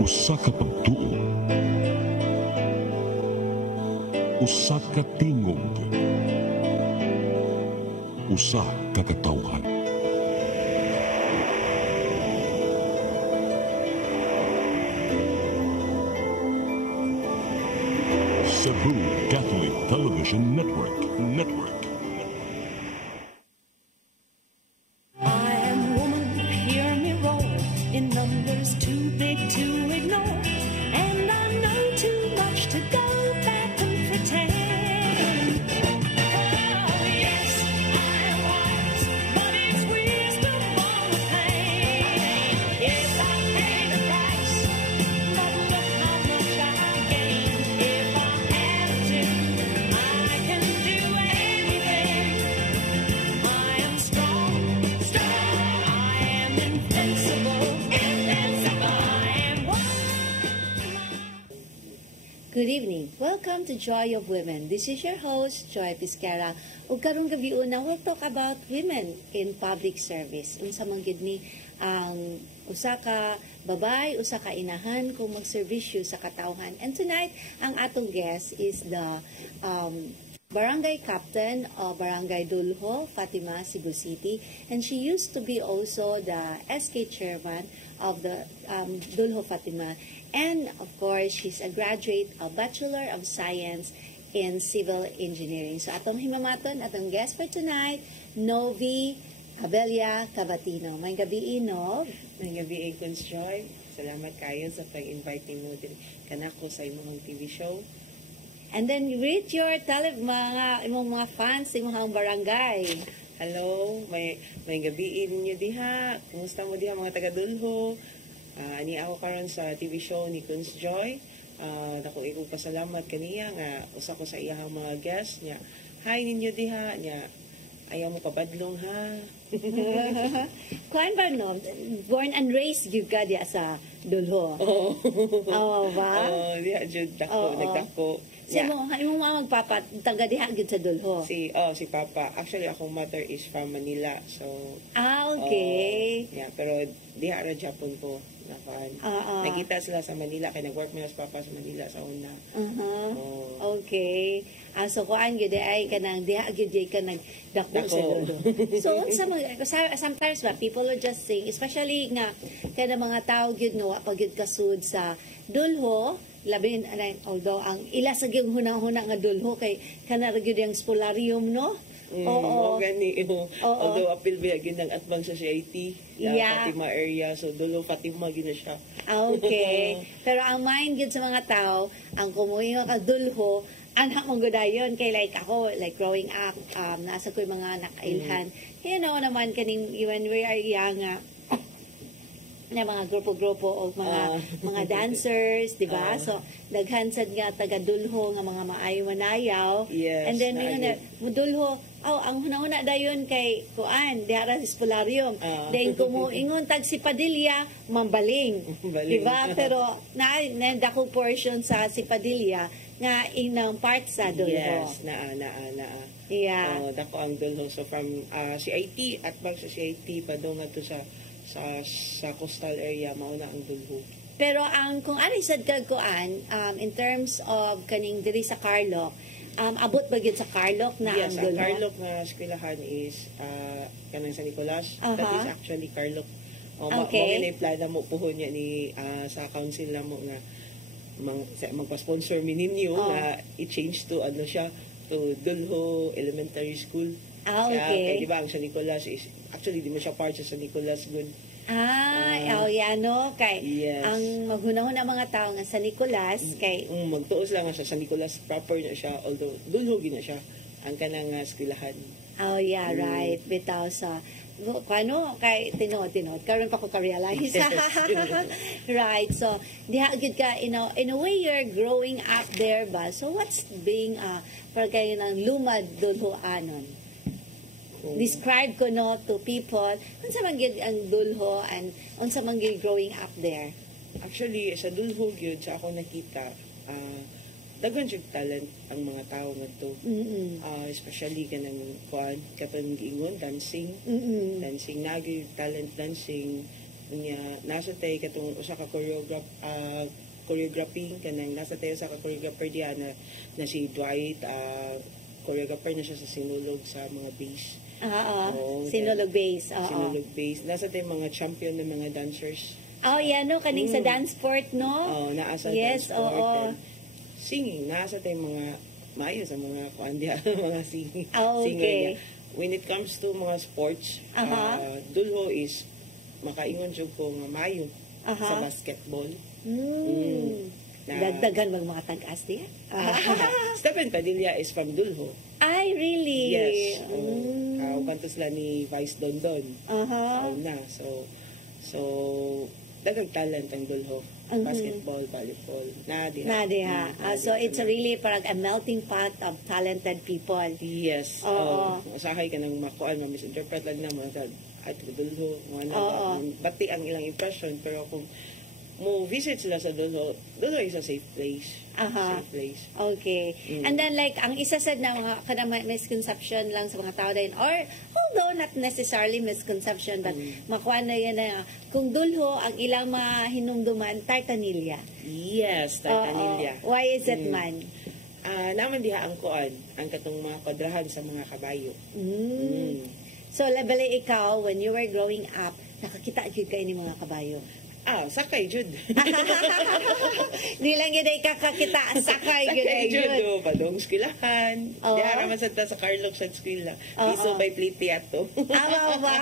Usa ka pagtuo, usa ka tingog, usa ka katawhan. Cebu Catholic Television Network. I am woman, hear me roar, in numbers too big to ignore, and I know too much to go back and pretend. Oh yes, I was, but it's wisdom on the pain. Yes, I paid the price, but look how much I gained. If I have to, I can do anything. I am strong, I am invincible, I am one. Good evening. Welcome to Joy of Women. This is your host, Joy Piscara. Ug karong gabi una, we'll talk about women in public service. Unsa man gid ni ang usa ka babay, usa ka inahan kung magserbisyo sa katawhan. And tonight, ang atong guest is the Barangay Captain of Barangay Dulho, Fatima, Cebu City. And she used to be also the SK Chairman of the Dulho Fatima. And of course, she's a graduate of Bachelor of Science in Civil Engineering. So atong himamaton, atong guest for tonight, Novi Abelia Cavatino. May gabi, Nov. May gabi, Kunz Joy. Salamat kayo sa pag-invite mo din kanako sa imong TV show. And then greet your imong mga fans sa imong barangay. Hello, may gabi ninyo diha. Kumusta mo diha mga taga-Dulho? Ani ako karon sa TV show ni Kunz Joy. Dako iko pasalamat kaniya nga usa ko sa iyang mga guests niya. Hi ninyo diha niya. Ayaw mo kabadlong ha. Kuan ba no? Born and raised gyud ka diya sa Dulho. Oo ba? Diha jud dako, Oo. nagdako. Sa imong mga magpapa taga diha gyud sa Dulho. Si Papa. Actually akong mother is from Manila. So Okay. yeah, pero diha ra Japon ko. Nagkita sila sa Manila kaya nag-work mo sa Papa sa Manila sa una. Okay. So kuan gyud ay kanang diha gyud ka nagdako sa Dulho. So sometimes ba people will just sing, especially nga kada mga tao gyud no pag gyud kasud sa Dulho, labi although ang ila sa gyud hunang-huna nga Dulho kay kana ra gyud ang spolarium no. Oo. Gani. Although apil ba gyud ng Atbang Society, Yeah. Fatima area, so Dulho Fatima gyud na siya. Okay. Pero ang mind gyud sa mga tao, ang kumuingon ka Dulho, anak mong gudayon kay like ako, like growing up, nasa ko'y mga nakailhan. You know naman kaning when we are young, na mga grupo-grupo o mga dancers, di ba? So, naghansad nga taga-Dulho nga mga maayo-manayaw. Yes, And then, Dulho, ang hunahuna dayon kay Kuan, diara sa Spolarium. Then, kumuingon tag si Padilla, mambaling. Baling. Di ba? Pero, dako portion sa si Padilla nga inang part sa Dulho. Yes, naa. Yeah. Dako ang Dulho. So from CIT, Atbang Society, padong nga to sa coastal area, mauna ang Dulho. Pero kung ano sad kag Kuan, in terms of kaning diri sa Carloc, abot ba gyud sa Carloc na Yes, ang Dulho? ang Carloc na eskwelahan is kanang San Nicolas. That is actually Carloc. Okay. Mga plana mo puhon niya ni sa council na mo nga magpa-sponsor mi ninyo na i-change to siya to Dulho Elementary School. Okay. Kaya di ba ang San Nicolas is actually di mo siya part sa San Nicolas good. No? Kay, Yes. ang maghunahuna mga tao nga sa Nicolas, kay, Magtuos lang nga siya sa Nicolas proper na siya, although Dulho gina siya ang kanang eskwelahan. right. Bitaw sa, kay tinod, karon pa ko ka-realize. Right, so, diha gid ka, in a way, you're growing up there ba? So, what's being, para kayo ng lumad Dulho anon? Describe ko to people unsa man gyud ang Dulho and unsa man gyud growing up there. Actually, sa Dulho gyud sa ako nakita, daghan jud talent ang mga tao ngadto. Especially kanang kuan katong giingon dancing. Dancing nagi talent dancing Unya nasa tay katong usa ka choreographing kanang nasa tay usa ka choreographer diha na si Dwight, choreographer na siya sa Sinulog sa mga bass. Oo, Sinulog bass. Sinulog bass. Nasa tay mga champion ng mga dancers. Oh, yeah, no? Kaning sa dance sport, no? Naasa Yes, dance sport. oo. And singing, nasa tay mga maayo sa mga kuandia, mga singing. Okay. Singer niya. When it comes to mga sports, dulho is makaingon jud ko nga maayo sa basketball. Dagdagan mag mga tag-as diya. Stephen Padilla is from Dulho. Ay, really? Yes. Kauban to sila ni Vice Dondon. Na. So, dagang talent ang Dulho. Basketball, volleyball. Nadiha. So, it's really parang a melting pot of talented people. Yes. Usahay ka nang makuan, ma-misinterpret lang na mga ay, Dulho. Bati ang ilang impression. Pero kung mo visit sila sa Dulho is a safe place. Safe place. Okay. And then like, ang isa sad na mga kanang misconception lang sa mga tao din, or although not necessarily misconception, but makuha na yan na, kung Dulho, ang ilang mga hinumduman, tartanilya. Yes, tartanilya. Why is it man? Naman diha ang kuan, ang katong mga kwadrahan sa mga kabayo. So, labali ikaw, when you were growing up, nakakita yun kayo ni mga kabayo. Sakay jud. Di lang yun ay kakakita, sakay jud. Padong skilahan. Di haraman sa Carlox sa skila. Piso by Plitiato. Ba?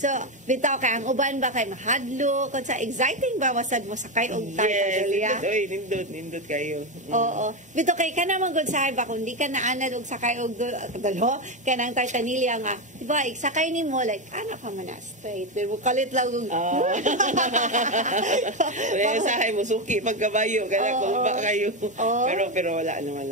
So, bitaw ka, ang uban ba kay mahadlo? Kung sa exciting ba, wasad mo sakay o tartanilya? Yes, nindot kayo. Oo. Bitaw kay ka naman kung sahay ba, kung di ka naanad og sakay og Dulho, kaya ng tartanilya nga, diba, sakay ni mo, like, anak ka man na, straight. Pero kalit lang Kaya sahay mo suki pagkabayo kaya kulba kayo. Pero wala naman.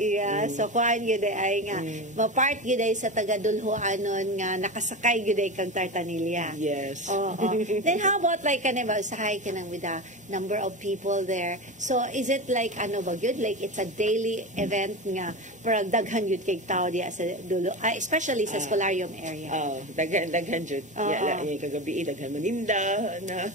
Yeah, so kuan gyud ay nga mapart gyud ay sa taga Dulho anon nga nakasakay gyud ay kang tartanilya. Yes. Then how about like kanang sahay kanang with the number of people there? So is it like ano ba gyud, like it's a daily event nga para daghan gyud kay tao diya sa Dulho, especially sa Scolarium area? Daghan jud. Kagabi daghan maninda na.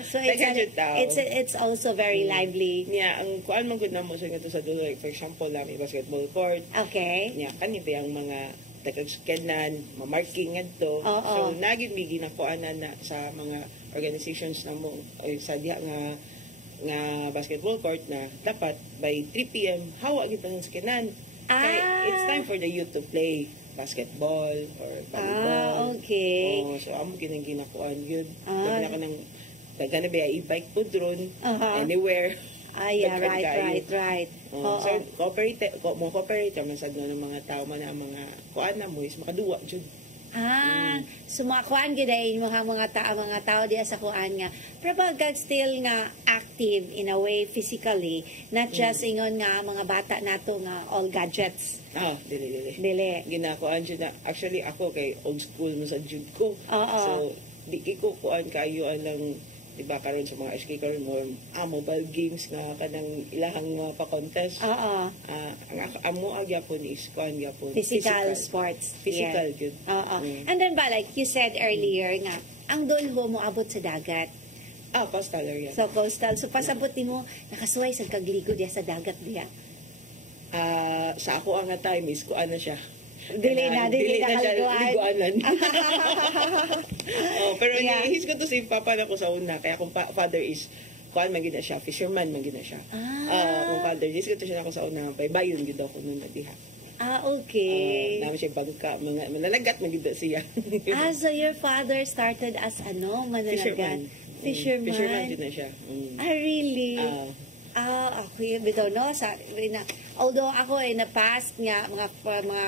So it's also very lively. Ang kuan man gud namo sa gato sa Dulho, like for example, may basketball court. Okay. Kani ba ang mga tagagskenan, ma-marking adto. So naging bigi na kuanan na sa mga organizations namo sa diha nga basketball court na dapat by 3 p.m. hawa gid ang skenan. It's time for the youth to play basketball or volleyball. Okay. So amo kinang ginakuan yun. Labi na ka ng daghan na ba i-bike po drone anywhere. Yeah, right. So cooperate man sad ng mga tao man ang mga kuan na mo is makaduwa jud. So mga kuan gyud ay mga tao diya sa kuan nga probably still nga active in a way physically, not just ingon nga mga bata nato nga all gadgets. Dili. Ginakuan jud na actually ako kay old school mo sa jud ko. So di ko kuan kayo lang diba karon sa mga SK karon mo mobile games nga kanang ilahang pa-contest. Ang amo agyapon is kuan gyapon Physical sports. Physical good. And then ba like you said earlier nga ang Dulho mo abot sa dagat. Coastal area. So coastal. So pasabot mo nakasuway sa kagligo diya sa dagat diya. Sa ako ang time is kuan na siya. Dili na liguanan. Pero he's good to say papa na ko sa una kaya kung father is kuan man gid siya, fisherman man gid siya. Kung father he's good to siya ako sa una pay bayon gid ako nun na diha. Okay. Naman siya bangka, mga mananagat man gid siya. So your father started as mananagat? Fisherman. Fisherman din na siya. Really? Ako yun, bitaw, no? Although ako ay na-past nga, mga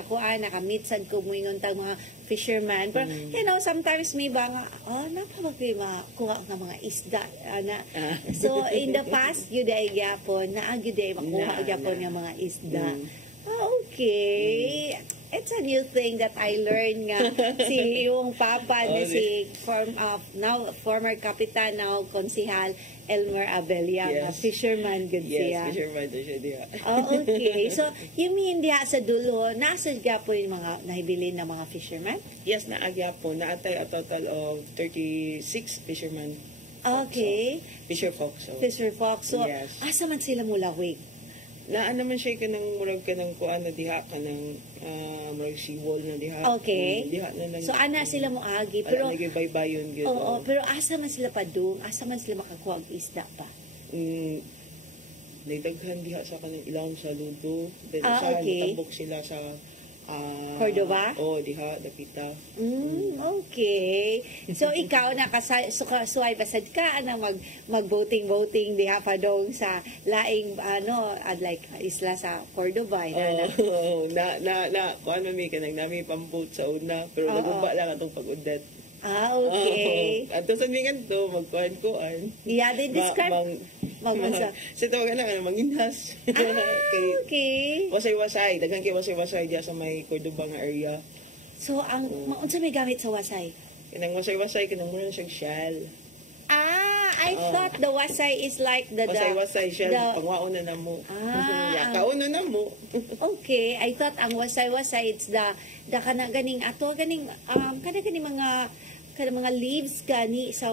kuan, nakamit sad ko muingon tag mga fisherman. Pero, you know, sometimes may ba nga, napamagay makuha nga mga isda. So, in the past, yun ay gyapon, yun ay makuha gyapon nga mga isda. Okay. it's a new thing that I learned nga si yung papa na si now former kapitan, now konsihal Elmer Abella, nga Yes. fisherman gud Yes, siya. fisherman to siya diha. Oh, okay. So, you mean diha sa dulo, nasa po yung mga nahibilin na mga fisherman? Yes, naagya po. Naatay a total of 36 fishermen. Okay. Fisher folks. So, Fisher folk. So, Yes. asa man sila mulawig? Naan naman siya kanang murag kanang kuan na diha kanang murag seawall na diha. Okay. Diha na lang. So, ana sila mo agi. Pero Pero, nagbaybayon gyud. oo, pero asa man sila padung? Asa man sila makakuha og isda pa? Nagdaghan diha sa kanang ilang saludo. Then Okay. natambok sila sa Cordoba? Diha dapita. Okay. So ikaw suway basad ka ana mag-voting diha pa dong sa laing like isla sa Cordoba ina. Na kuan mi kanang nami pamboat sa una pero nagumba lang atong pag-udet. Okay. Ato sa mingan to magkuan. Yeah, they describe mag-unsa. Sa tawagan lang manginhas. Okay. Wasay-wasay, daghan kay wasay-wasay diya sa may Cordoba nga area. So ang unsa may gamit sa wasay? Kanang wasay-wasay kanang mura siyang shell. I thought the wasay is like the Wasay-wasay shell the- pangwaon na namo. Ah, Kauno na mo. Okay, I thought ang wasay-wasay it's the kana ganing kana ganing mga leaves gani sa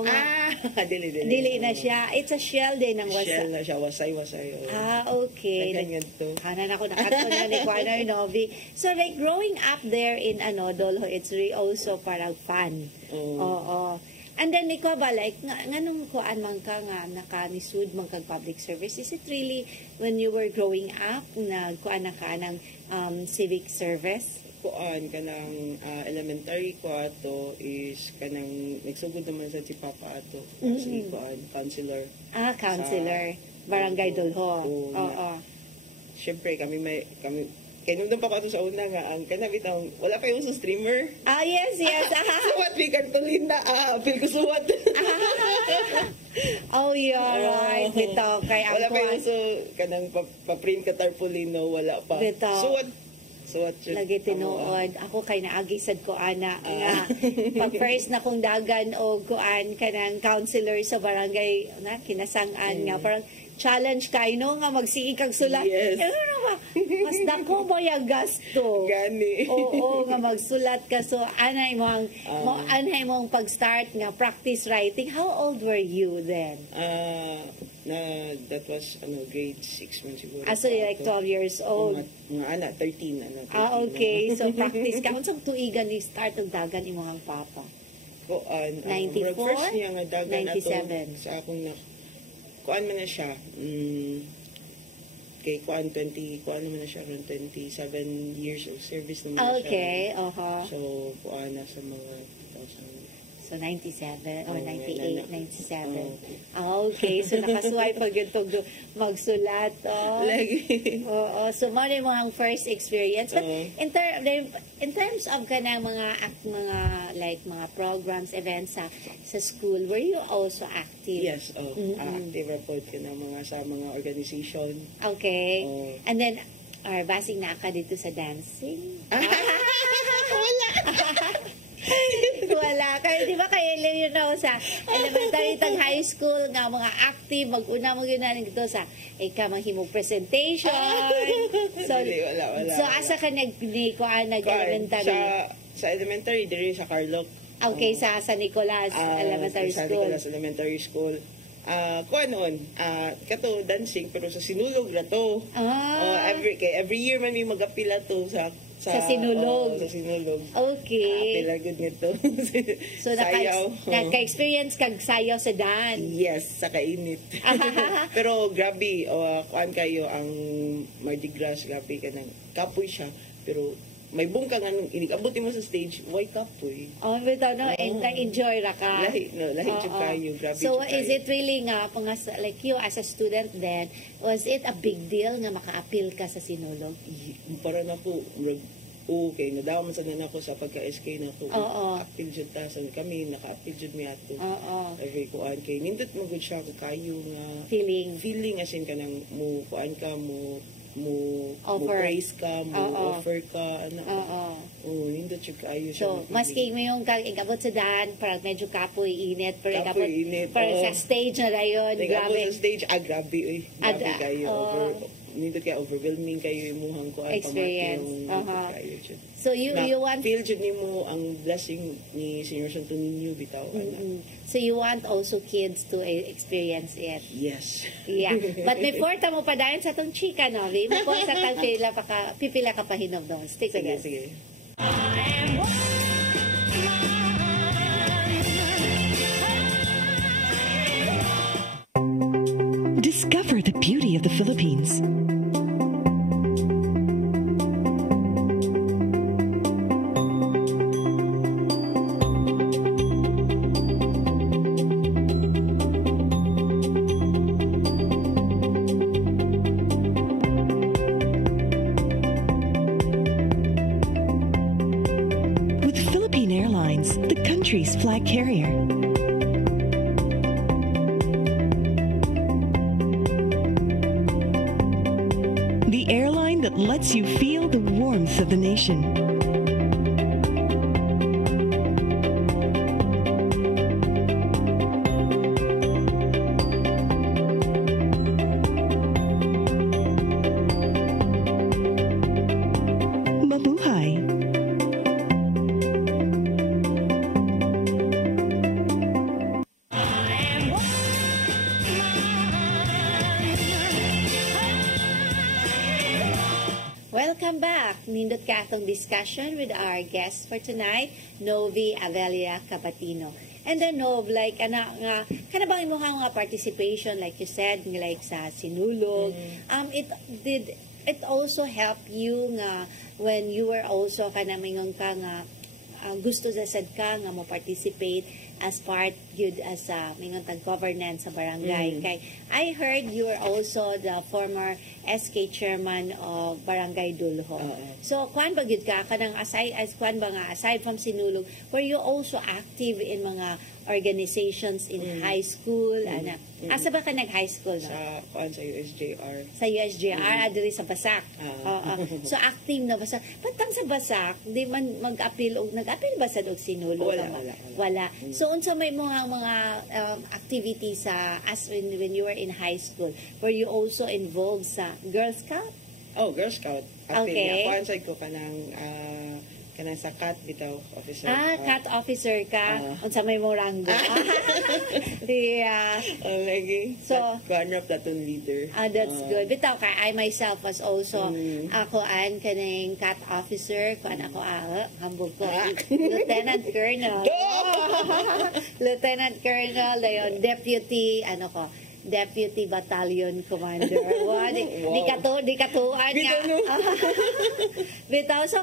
dili na siya. It's a shell din ng Shell wasay. na siya, wasay-wasay. Okay. Daghan to. Hanan ako nakatunan ni Kuana Novi. So like growing up there in Dolho, it's really also parang fun. Oo. And then ikaw ba like nganong kuan man ka nga nakamisud man kag public service? Is it really when you were growing up na kuan ka ng civic service? Kuan kanang elementary ko ato is kanang nagsugod naman sa si Papa ato. Si kuan counselor. Counselor. Barangay Dolho. Oo, Oo. Syempre kami kaya nung pa ko ato sa una nga ang kanang bitang wala pa yung uso streamer. Yes. Suwat mi kartolina apil ko suwat. Oh, you're right. Bitaw kay ang Wala pa yung kuan. uso kanang pa-print ka tarpaulino wala pa. Bitaw. Suwat siya. Lagi tinuod. Ako kay naagisad ko ana nga pag first na kong dagan o kuan kanang counselor sa barangay na kinasangan nga parang challenge kay no nga magsige kag sulat. Yes. Ano ba? Mas dako ba yung gasto? Gani. Oo, nga magsulat ka. So, anay mong pag-start nga practice writing. How old were you then? That was grade 6 man siguro. So you're like 12 years old. Mga anak, 13. 13 Okay. So, practice ka. Unsang tuigan ni start og dagan imong papa? Kuan. 94? First niya nga dagan 97. sa akong kuan man na siya. Kay kuan naman na siya around 27 years of service naman na siya. Okay. So, kuan na sa mga 2000. So, 97 or Oo, 98, nga, 97. Okay. So, nakasuway pag yun magsulat. Lagi. Oo. So, mo rin mo ang first experience. But, Oo. in terms of ka na mga programs, events sa school, were you also active? Yes, active report ka na sa mga organization. Okay. Oo. And then, basing na ka dito sa dancing? Wala. Kaya di ba kayo yun na sa elementary tag high school nga mga active, mag-una mo yun na dito sa mahimong presentation. So, Wala. so asa ka nag-elementary? Sa elementary, diri sa Carlock. Okay, sa San Nicolas Elementary sa School. Nicolas Elementary School. Kuha noon, kato dancing, pero sa sinulog na to. Every year man may mag-apila to sa Sinulog. Sa sinulog. Okay. Apila good nito. So, Sayaw. naka-experience kag sayaw sa dance. Yes, sa kainit. Pero grabe, kuan kayo ang Mardi Gras, grabe ka ng kapoy siya. Pero may bungkang anong inigabot mo sa stage, why kapoy? Bitaw no, enjoy ra ka. Lahi siya kayo, grabe So, siya is kayo. it really nga, like you as a student then, was it a big deal nga maka-appeal ka sa sinulog? Para na po, okay, nadawa man sa ako sa pagka-SK na to. Oo. Appeal jud ta sa kami, naka-appeal jud mi ato. Oo. Every kuan kay nindot mo gud siya kayo nga Feeling. feeling as in kanang mo kuan ka mo mo Offer. praise ka, mo Oo. offer ka, ano. Oo. Nindot yung kaayo siya. So, maski mo yung igabot sa daan, parang medyo kapoy init, pero igabot, Kapoy init, parang oo. sa stage na rayon, Nag-abot grabe. sa stage, grabe, uy. Grabe Ad- kayo. oo. Nindot kaya overwhelming kayo yung muhang ko. Experience. Nindot kayo dyan. So, you want, Feel dyan ni mo ang blessing ni Senior Santo Niño, bitaw. so you want also kids to experience it. Yes. Yeah. But before tamo pa dahil sa tong chika, no? Before sa tang pipila ka pa hinog doon. Stick with Sige, us. sige. Discover the beauty of the Philippines. With Philippine Airlines, the country's flag carrier. The airline that lets you feel the warmth of the nation. Mabuhay. Welcome back. Nindot ka atong discussion with our guest for tonight, Novi Avelia Capatino. And then Nov, like, kana bang imo nga participation, like you said, like sa Sinulog, it also help you nga when you were also kana mingon ka nga gusto sa sad ka nga mo participate as part yun as mingon tag governance sa barangay. Kay I heard you were also the former SK chairman of Barangay Dulho. So kuan ba gyud ka kanang aside from Sinulog, were you also active in mga organizations in high school? Asa ba ka nag-high school? No? Sa USJR. Sa USJR, diri sa Basak. So active na Basak. Patang sa Basak, di man mag-appeal o nag-appeal ba sa og Sinulog? Wala. So unsa may mga activities as when you were in high school? Were you also involved sa Girl Scout? Oh, Girl Scout. Okay. Kuan sa ko kanang sa CAT bitaw officer. CAT officer ka. Unsa may mo ranggo? Yeah. Lagi. So, Kuan platoon leader. That's good. Bitaw ka, I myself was also ako kaning CAT officer. Kuan ako hambog ko. Lieutenant Colonel. Lieutenant Colonel, dayon deputy Deputy Battalion Commander. Wow. Di katuan nga. Bitaw, so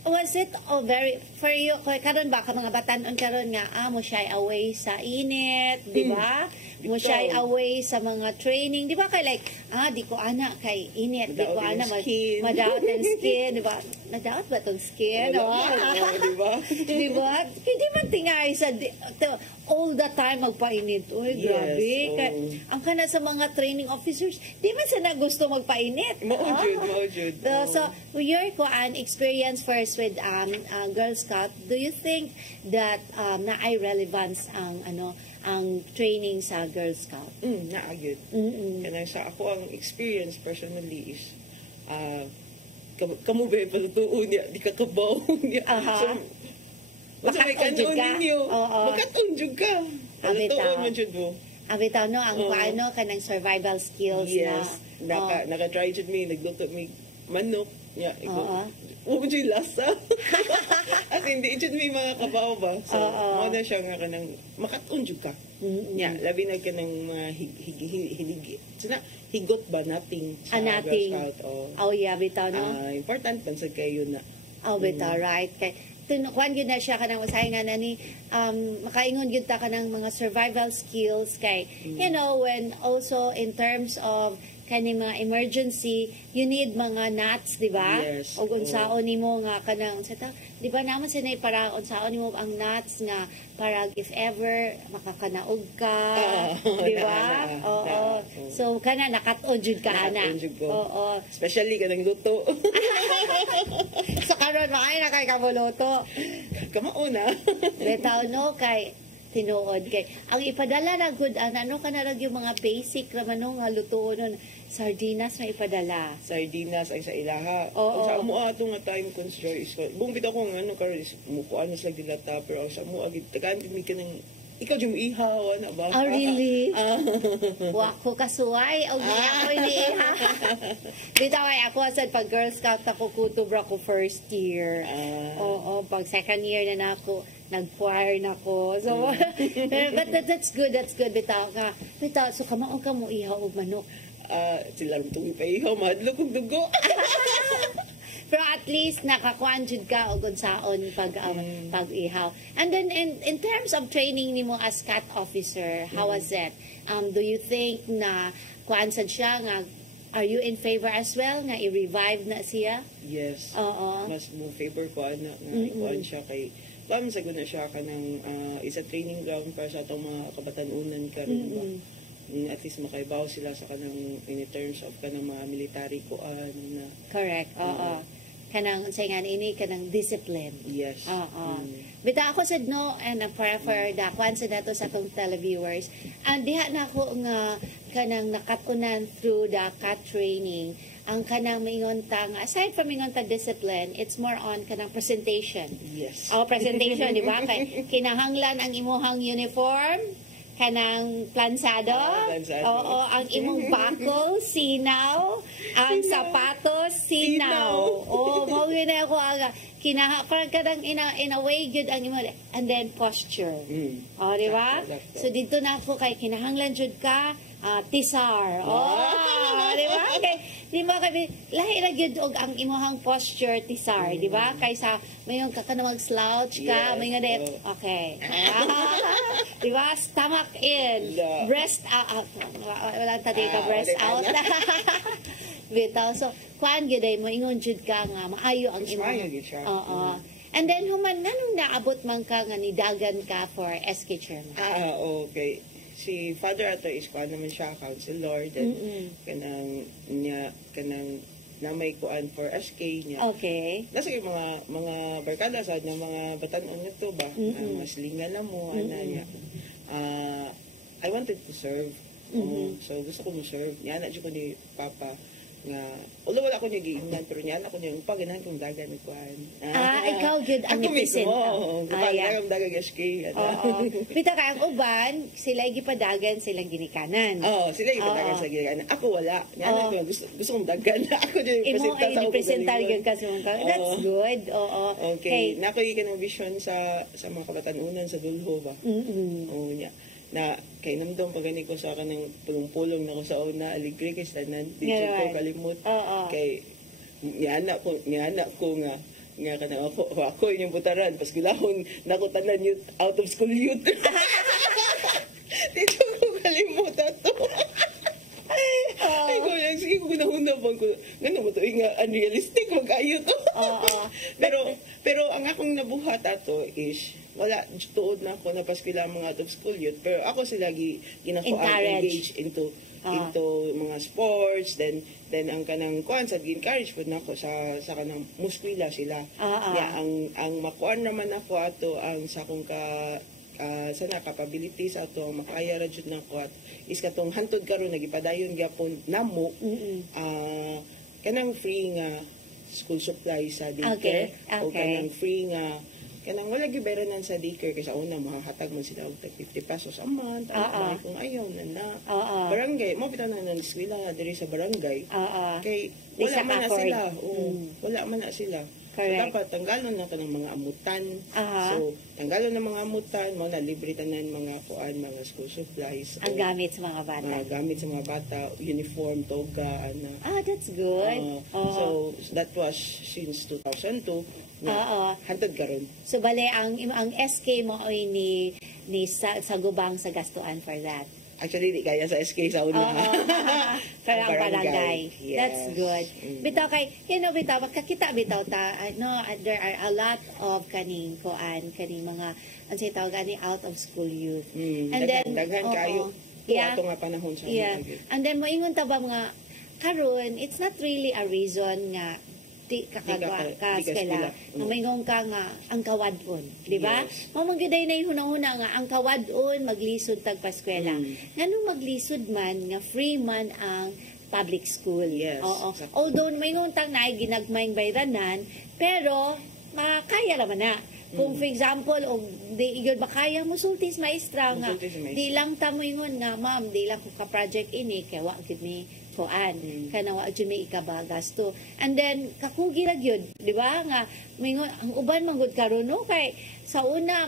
was it very for you karon ba ka mga batanon karon nga mo shy away sa init, di ba? Mo shy away sa mga training, di ba? Kay like di ko ana kay init, di ko ana madaot ang skin, di ba? Madaot ba tong skin? Di ba? Di ba? Hindi man tingay sa all the time magpainit. Uy, grabe. Ang kana sa mga training officers, di man sana gusto magpainit. Maujud. So, your experience first with Girl Scout, do you think that na-ay relevance ang training sa Girl Scout? Naagid. Kanang sa ako ang experience personally is kamo ba palutuon niya, di ka kabaw niya. So, may kanon ninyo. Makatunjug ka. Palutuon man jud mo. Abitaw, no? Ang paano ka ng survival skills yes. Naka-try jud mi, nagluto mi manok. Huwag dyan lasa. At hindi dyan may mga kabaw ba? So, muna siya nga ka ng makatunjug ka. Labi na ka ng mga higot ba nating sa nating. Girl Scout. Yeah, bitaw, no? Important pa sa kayo na. Bitaw, right. Kuan yun na siya ka ng usahay nga na ni makaingon yun ta ka ng mga survival skills kay you know when also in terms of kani mga emergency, you need mga nuts, di ba? Yes. O unsaon nimo nga kanang di ba naman sinay para unsaon nimo ang nuts nga para if ever makakanaog ka, di ba? Oo. So kana nakat-on jud ka ana. Nakatuon jud ko. Oo. Especially kanang luto. So karon maay na kay kabuluto. Kamauna. Betaw no kay tinuod kay ang ipadala na good ano ka na lang yung mga basic raman no nga lutuon nun sardinas na ipadala. Sardinas ay sa ilaha. Oo. Sa mo ato nga time consider is bung bitaw ko nga ano karon is mukuan sa dilata pero sa mo agid tagaan mi ka ng ikaw jud ihaw na ba? Oh, really? Wa ko kasuway o ako iniiha. Bitaw ay ako asad pag Girl Scout ako kutubra ko first year. Oo, pag second year na ako nag-choir na ko. So, but that's good. Bitaw ka. Bitaw, so kamaon ka mo ihaw og manok. Sila rin itong ipaihaw, madlo kong dugo. Pero at least nakakuan jud ka og unsaon pag-ihaw. And then in terms of training nimo as CAT officer, how was it? Do you think na kuan sad siya nga are you in favor as well nga i-revive na siya? Yes. Oo. Mas mo favor ko ana nga ikuan siya kay sa na siya ka ng isa training ground para sa atong mga kabatanunan karon ba. At least makaibaw sila sa kanang in terms of kanang mga military kuan na Correct. Oo. Kanang say nga ini kanang discipline. yes. Oo. Bita ako sad no and for the kwan sa nato sa atong televiewers. And diha na ako nga kanang nakatunan through the CAT training ang kanang mingon tang aside from mingon ta discipline, it's more on kanang presentation. Yes. Presentation, di ba? Kay kinahanglan ang imuhang uniform, kanang plansado. Plansado. Oo, ang imong buckle, sinaw, ang sapatos, sinaw. Oo, mo gyud ako aga. Parang kadang in a way gyud ang imo and then posture. Di ba? Sakto. So dito na ako kay kinahanglan jud ka tisar. Di ba? Kay di ba kay lahi ra gyud og ang imuhang posture tisar, di ba? Kaysa mayon ka na mag-slouch ka, Yes. mayon okay. Di ba? Stomach in, Yeah. breast out. Wala tadi ka breast okay, out. Bitaw. So, kuan gyud ay mo ingon jud ka nga maayo ang Mas imong. maayo gyud siya. Oo. And then human nganong naabot man ka nga nidagan ka for SK chairman? Okay. Si Father ato is kuan naman siya counselor then kanang namay kuan for SK niya. Okay. Nasa yung mga barkada sa mga batanon nito ba? Mas lingal na mo ana niya. I wanted to serve. So gusto ko mo serve. Niya na jud ko ni Papa nga although wala ko niya giingnan pero niya ako niya paganahan kong dagan ni kuan. Ikaw gyud ang represent. Oo, kapag dagan SK. Oo. Pita kay ang uban, sila gipadagan, silang ginikanan. Sila yung dagan sa ginikanan. Ako wala. Niya gusto kong dagan. Ako din Imo ay representar gyud ka sa mga. That's good. Oo. Okay. Nakoy ka ng vision sa mga kabatanunan sa Dulho ba? Oo niya. Na kay namdom pag gani ko sa kanang pulong-pulong na ko sa una aligre kay tanan di ko kalimot kay niana ko nga kanang ako inyong butaran pas gulahon nako tanan youth out of school youth di ko kalimot ato. Ay ko lang sige ko gunahuna bang ko ngano mo to nga unrealistic mag-ayo to. Pero ang akong nabuhat ato is wala tuod na ako na paskila mga out of school youth pero ako sila engage into mga sports then ang kanang kuan sa encourage pud nako sa kanang muskwila sila ang makuan naman ako ato ang sa akong sana capabilities ato ang makaya ra jud nako at is katong hantod karon nagipadayon gyapon namo kanang free nga school supplies sa daycare o kanang free nga kanang wala giberanan sa daycare kaysa una mahahatag man sila og 50 pesos a month kung ayaw na barangay mo bitaw na eskwela na diri sa barangay kay wala man na sila wala man na sila. Correct. So, dapat tanggalon na ng mga amutan. So, tanggalon ng mga amutan, mga libre tanan mga kuan, mga school supplies. Ang gamit sa mga bata. Gamit sa mga bata, uniform, toga, ana. That's good. So, that was since 2002. Hantod karon. So, bale, ang SK mo ay ni sa gubang sa gastuan for that. Actually, di kaya sa SK sa una. Oo. Kaya ang barangay. Yes. That's good. Bitaw kay, bitaw, kakita bitaw ta, there are a lot of kaning mga, ang say tawag ani, out of school youth. Daghan kayo. Yeah. Ato nga panahon sa Yeah. And then, moingon ta ba mga, karon it's not really a reason nga, di kakagwa ka eskwela. Mamingon ka nga ang kawadon, di ba? Yes. Mamanggiday na yung hunang-huna nga ang kawadon maglisod tag paskwela. Nganong maglisod man nga free man ang public school. Yes. Oo. Exactly. Although may nguntang na ginagmayng bayranan, pero makaya raman na. Kung for example, o di igod ba kaya mo sultis maestra nga, Musultis sa maestra. di lang tamo ingon nga, ma'am, di lang ko ka-project ini, kaya wa gid ni kuan, kana wa jud may ikabagasto. And then kakugi ra gyud, di ba? Nga mingon ang uban manggod karon no kay sa una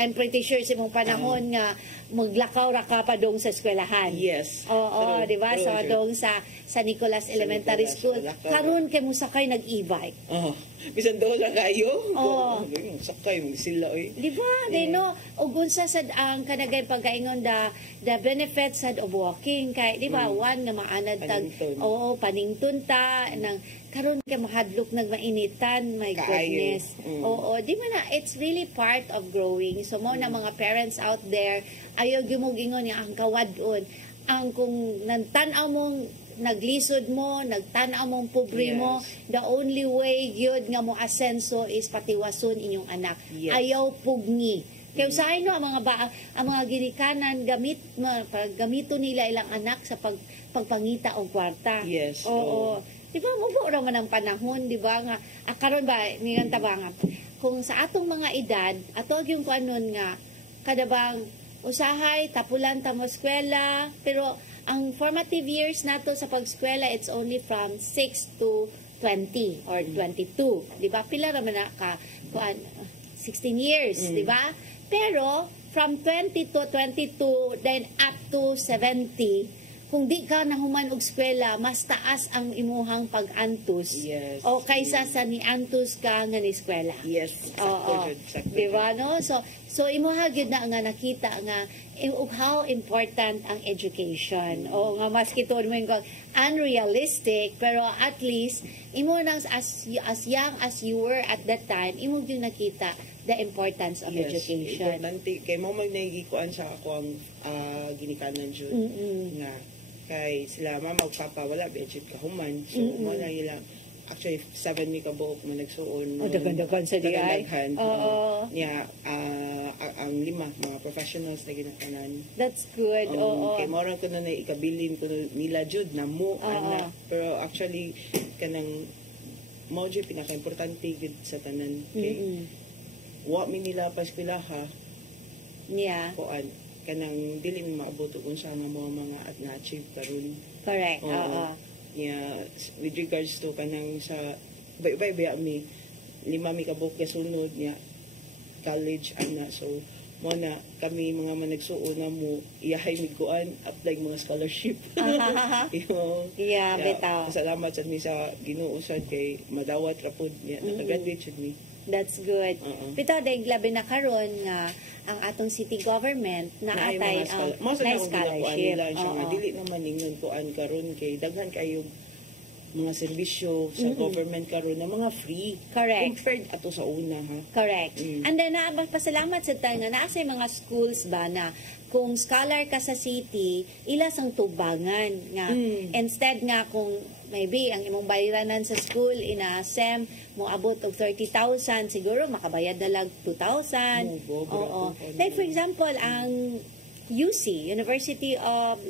I'm pretty sure sa imong panahon nga maglakaw ra ka pa dong sa eskwelahan. Yes. Oo, True. di ba? True, So true. dong sa Nicolas Elementary Nicolas, School. lakaw. Karon kay mo sakay nag-e-bike. Oh, bisan daw lang kayo. Oo. Sakay mo sila Di ba? They know, o gunsa sad ang kanagay pagkaingon the benefits sad of walking kay di ba one nga maanad tag Panington. panington ta nang karon kay mahadlok nagmainitan, my Kaayo. goodness. Oo, di man na it's really part of growing. So mo na mga parents out there, ayaw gumugingon nga ang kawadon. Ang kung nantan-aw mong naglisod mo, nagtan-aw mong pobre mo, the only way gyud nga mo asenso is patiwason inyong anak. Yes. Ayaw pugni. Kaya usahay no ang mga ginikanan gamito nila ilang anak sa pagpangita og kwarta. Yes. Oo. Di ba mo ra man ang panahon, di ba nga karon ba niyan ta ba nga kung sa atong mga edad ato yung kuanon nga kada bang usahay tapulan ta mo eskwela pero ang formative years nato sa pag-eskwela it's only from 6 to 20 or 22, di ba? Pila ra man na ka kuan 16 years, di ba? Pero from 20 to 22 then up to 70 kung di ka nahuman og eskwela, mas taas ang imuhang pag-antus. Yes. O kaysa sa ni-antus ka nga ni eskwela. Yes. Oo. Di ba, no? So imuha gyud na nga nakita nga how important ang education. O nga mas kitod mo yung unrealistic, pero at least imo nang as young as you were at that time, imo gyud nakita the importance of education. Importante kay mo mag nagikuan sa ako ang ginikanan jud nga kay sila mama ug papa wala budget ka human so mo na ilang actually 7 mi ka buok man nagsuon Daghan-daghan sa di ay. Oo. Niya ang 5 mga professionals na ginakanan. That's good. Oo. Kay mora ko na ikabilin ko nila jud na mo ana pero actually kanang mo jud pinaka-importante gid sa tanan kay wa mi nila pa eskwelaha Yeah. kuan kanang dili mo maabot kung saan mo mga at na-achieve karon. Correct. Oo. Yeah, with regards to kanang sa bay mi 5 mi kabuk ya sunod niya college ana so mo na kami mga managsuon na mo iyahay mi kuan apply mga scholarship. Yeah, bitaw. Salamat sa mi sa Ginoo sad kay madawat ra pud niya naka-graduate sad mi. That's good. Bitaw dahil labi na karon nga ang atong city government na atay ang scholarship. Dili naman ningon kuan karon kay daghan kayo mga serbisyo sa government karon na mga free. Correct. Compared ato sa una ha. Correct. And then pasalamat sa tayo nga naa sa mga schools ba na kung scholar ka sa city, ilas ang tubangan nga instead nga kung maybe ang imong bayranan sa school ina SEM mo abot og 30,000 siguro makabayad na lang 2,000. Oo. Like for example ang UC, University of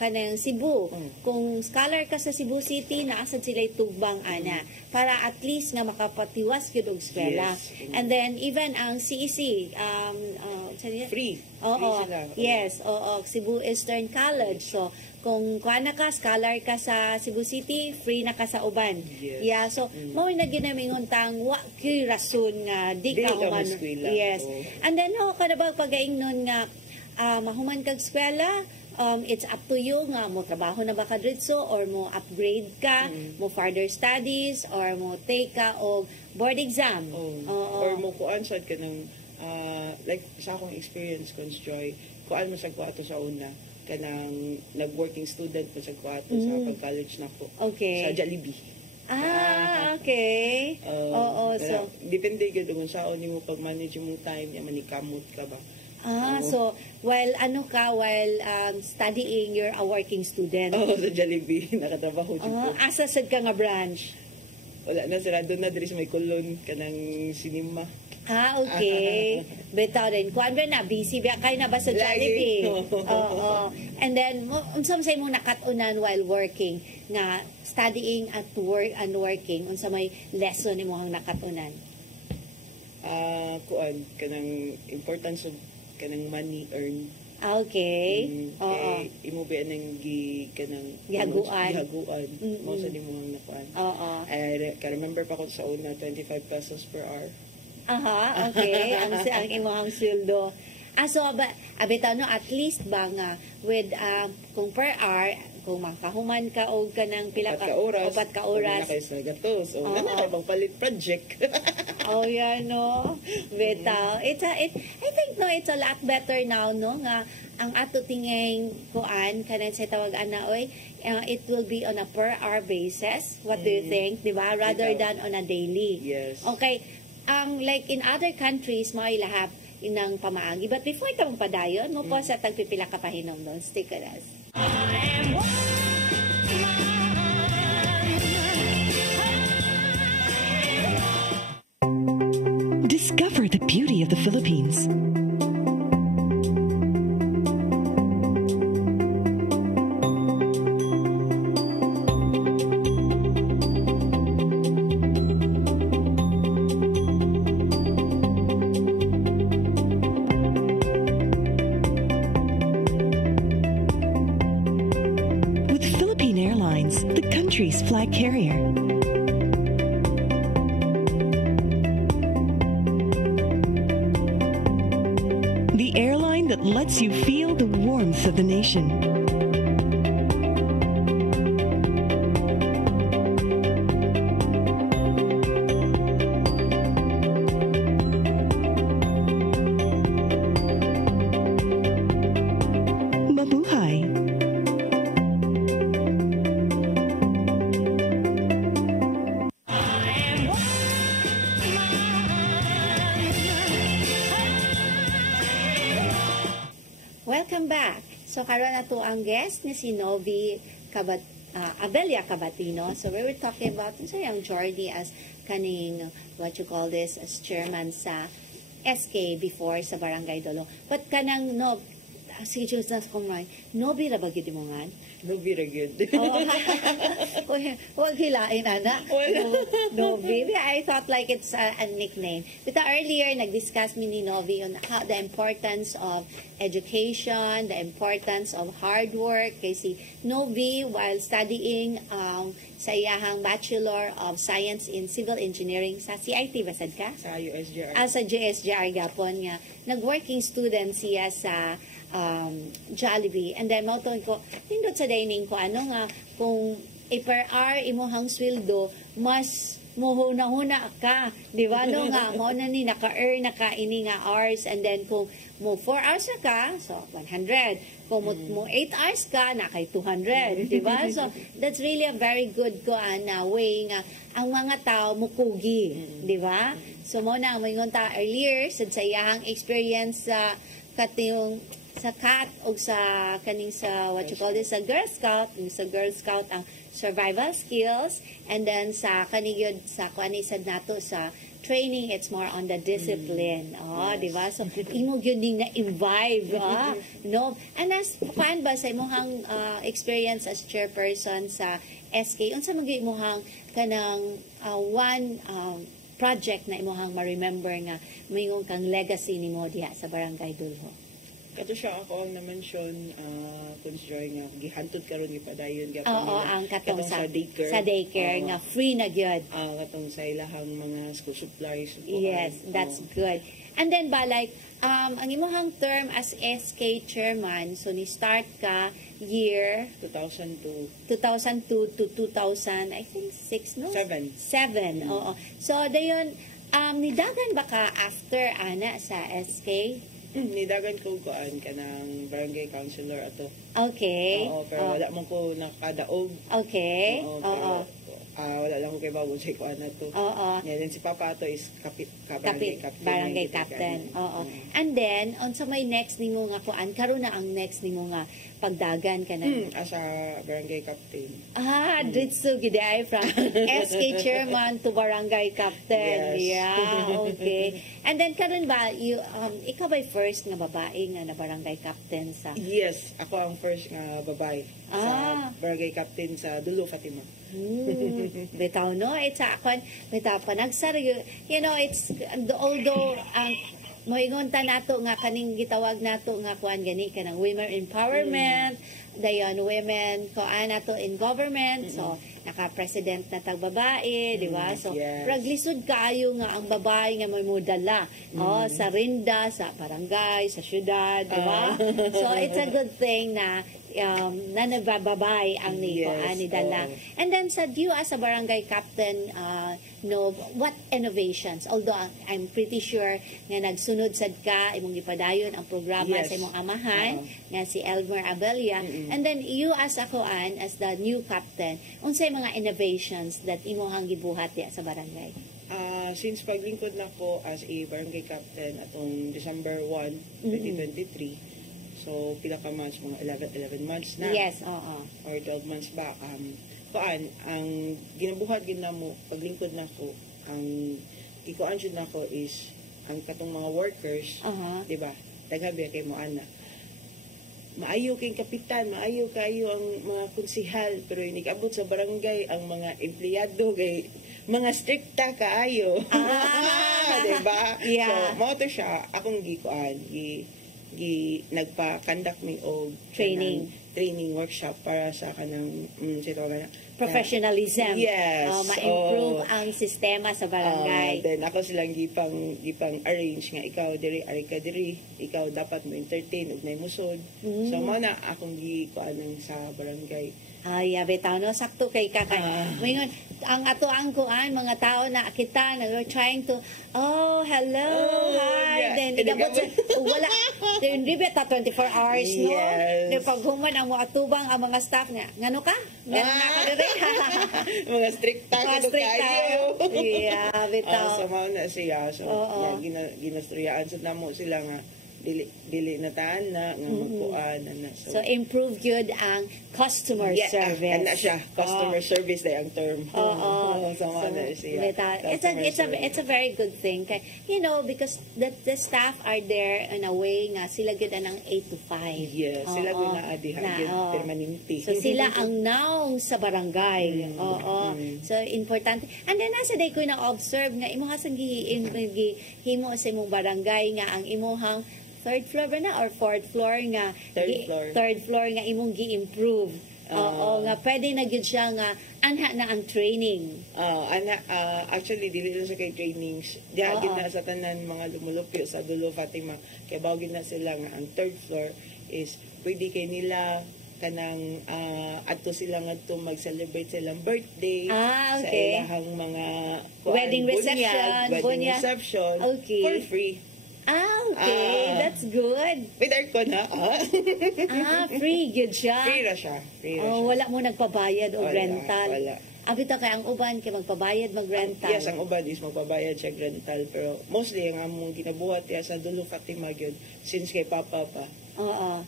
kanang Cebu. Kung scholar ka sa Cebu City, naasad sila tugbang ana para at least nga makapatiwas gyud og eskwela. Yes. And then even ang CEC Free. Oo. Free sila. Yes, oo, Cebu Eastern College. So kung kuan na ka scholar ka sa Cebu City, free na ka sa uban. Yes. Yeah, so mao na ginamingon tang wa kay rason nga di ka human. Yes. And then kada ba pagaingnon nga mahuman kag eskwela, it's up to you nga mo trabaho na ba ka dritso or mo upgrade ka, mo further studies or mo take ka og board exam. Or mo kuan sad ka ng like sa akong experience Cons Joy, kuan mo sa kuato sa una kanang nag-working student po sa kuwato sa pag-college na ko. Okay. Sa Jollibee. Okay. Oo, so depende gyud kung saan nimo pag-manage mo time, ya manikamot ka ba. so while studying, you're a working student. Sa Jollibee nakatrabaho jud ko. Asa sad ka nga branch? Wala na sila doon na diri sa may kulon kanang cinema. Okay. Bitaw din. Kuan ba na, busy ba kayo na ba sa Jollibee? Oo. And then, unsa say mo nakatunan while working, nga studying at work and working, unsa may lesson ni mo ang nakatunan? Kuan, kanang importance of kanang money earn. Okay. Oo. Kay imo ba nang kanang Gihaguan. Mo sa nimo ang nakuan. Oo. I remember pa ko sa una 25 pesos per hour. Okay. ang imong sweldo. So, abitaw no, at least ba nga, with, kung per hour, kung makahuman ka o ka ng pila ka oras. Upat ka oras. Kung sa gatos. O na bang palit project. Yan, no? Bitaw. I think, no, it's a lot better now, no? Nga, ang ato tingin kuan, kanan sa tawag ana, it will be on a per hour basis. What do you think? Diba? Rather than on a daily. Yes. Okay. Like in other countries, may lahap inang pamaagi. But before ito mong padayon, mo po sa tagpipila ka pahinom doon. Stick with us. Discover the beauty of the Philippines. Country's flag carrier. The airline that lets you feel the warmth of the nation. Welcome back. So, karon na to ang guest ni si Novi Abelia Cabatino. So, we were talking about sa yung journey as kaning, what you call this, as chairman sa SK before sa Barangay Dolo. But kanang, sige, just na kung Novi ra ba gid mo nga? Novi ra gyud. Huwag hilain, ana. Novi. I thought like it's a nickname. But earlier, nag-discuss mi ni Novi on how the importance of education, the importance of hard work. Kasi Novi, while studying sa iyahang Bachelor of Science in Civil Engineering sa CIT, basad ka? Sa USJR. Sa JSJR Gapon nga. Nag-working student siya sa Jollibee. And then, mauton ko, nindot sa dining ko, kung per hour imuhang sweldo, mas muhuna-huna ka. Di ba? Mo na ni, naka-earn na ka ini nga hours. And then, kung mo 4 hours na ka, so 100. Kung mo 8 hours ka, na kay 200. Di ba? So, that's really a very good way nga ang mga tao mukugi. Di ba? So, mo na, may ngunta earlier, sa iyahang experience sa katiyong sa CAT o sa kaning sa what you call this, sa Girl Scout ang survival skills, and then sa kaniyod sa kuanisad nato sa training, it's more on the discipline. Di ba? So imo gyud ning na imbibe, no? And as kuan ba sa imong experience as chairperson sa SK, unsa man gyud imong kanang one project na imong ma-remember nga mayong kang legacy nimo diha sa Barangay Dulho? Kato siya ako ang na-mention Kunz Joy nga gihantod karon ni padayon gyapon. Ang katong sa daycare. Sa daycare nga free na gyud. Katong sa ilahang mga school supplies. Yes, that's good. And then ba like ang imong term as SK chairman, so ni start ka year 2002 to 2000, I think 6, no? 7. Oo. So dayon nidagan ba ka after ana sa SK? Nidagan ko kuan ka ng barangay councilor ato. Okay. Oo, pero wala man ko nakadaog. Okay. Oo, Oo. pero, wala lang ko kay bago sa kuan na to. Oo. Yeah, then si Papa ato is barangay captain. Barangay captain. Oo. And then, unsa may next nimo nga kuan? Karon na ang next nimo nga pagdagan ka na. Asa barangay captain. Dritso gid ay from SK chairman to barangay captain. Yes. Yeah, okay. And then karon ba ikaw ba first nga babae nga na barangay captain sa Yes, ako ang first nga babae sa barangay captain sa Dulo Fatima. Bitaw no, it's bitaw panagsar you know, it's although ang moingon ta nato nga kaning gitawag nato nga kuan gani kanang women empowerment, dayon women kuan nato in government, so naka-president na tag babae, di ba? So yes. Praglisod kaayo nga ang babae nga may modala sa rinda, sa barangay, sa syudad, di ba? So it's a good thing na nabababay ang ni dala. And then sa you as a barangay captain, what innovations? Although I'm pretty sure nga nagsunod sad ka, imong gipadayon ang programa sa imong amahan, nga si Elmer Abella. And then you as akuan, as the new captain, unsay mga innovations that imong gibuhat diya sa barangay? Since paglingkod na ko as a barangay captain atong December 1, 2023, so pila ka months, mga 11 months na. Yes, oo. Or 12 months ba. Kuan, ang ginabuhat gid namo paglingkod na ko, ang ikuan jud na ko is ang katong mga workers, di ba? Daghabi kay mo ana. Maayo kay kapitan, maayo kayo ang mga konsihal, pero inigabot sa barangay ang mga empleyado kay mga strikta kaayo. Diba? Yeah. So, mo to siya, akong gikuan, nagpa-conduct mi og training workshop para sa kanang professionalism. Yes. Ma-improve ang sistema sa barangay. Then ako silang gipang arrange nga ikaw diri ari ka diri, ikaw dapat mo entertain ug nay musod. So mo na akong gikuan sa barangay. Ay, bitaw no, sakto kay kakay. Mingon, ang ato ang kuan, mga tao na kita, trying to, hello, hi. Yeah. Then, igabot sa, wala, hindi ba 24 hours, no? Yes. Then, paghuman ang mga atubang, ang mga staff nga, ngano ka? Ngano nga ka rin? Mga strikta kayo. Yeah, bitaw. So, mao na siya. So, ginastoryaan sa namo sila nga, dili na taan na nga magkuan na. So improve gyud ang customer service. Ana siya, customer service day ang term. So na siya. It's a very good thing. You know, because the staff are there in a way nga sila gyud ang 8 to 5. Yes, sila gyud na adiha gyud permanente. So sila ang naong sa barangay. So important. And then nasa day ko na observe nga imo hasang himo sa imong barangay nga ang imuhang third floor ba na or fourth floor nga third floor nga imong gi-improve. Nga pwede na gyud siya nga anha na ang training. Actually dili lang sa kay trainings. Diha gyud na sa tanan mga lumulupyo sa Dulo Fatima. Kay bawo gyud na sila nga ang third floor is pwede kay nila kanang adto sila ngadto mag-celebrate silang birthday sa ilahang mga wedding reception for free. Okay. That's good. With aircon ha? Free good siya. Free ra siya. Wala mo nagpabayad o rental. Wala. Abito kay ang uban kay magpabayad mag-rental. Yes, ang uban is magpabayad siya rental, pero mostly ang among ginabuhat ya sa Dulo Fatima gyud since kay Papa pa.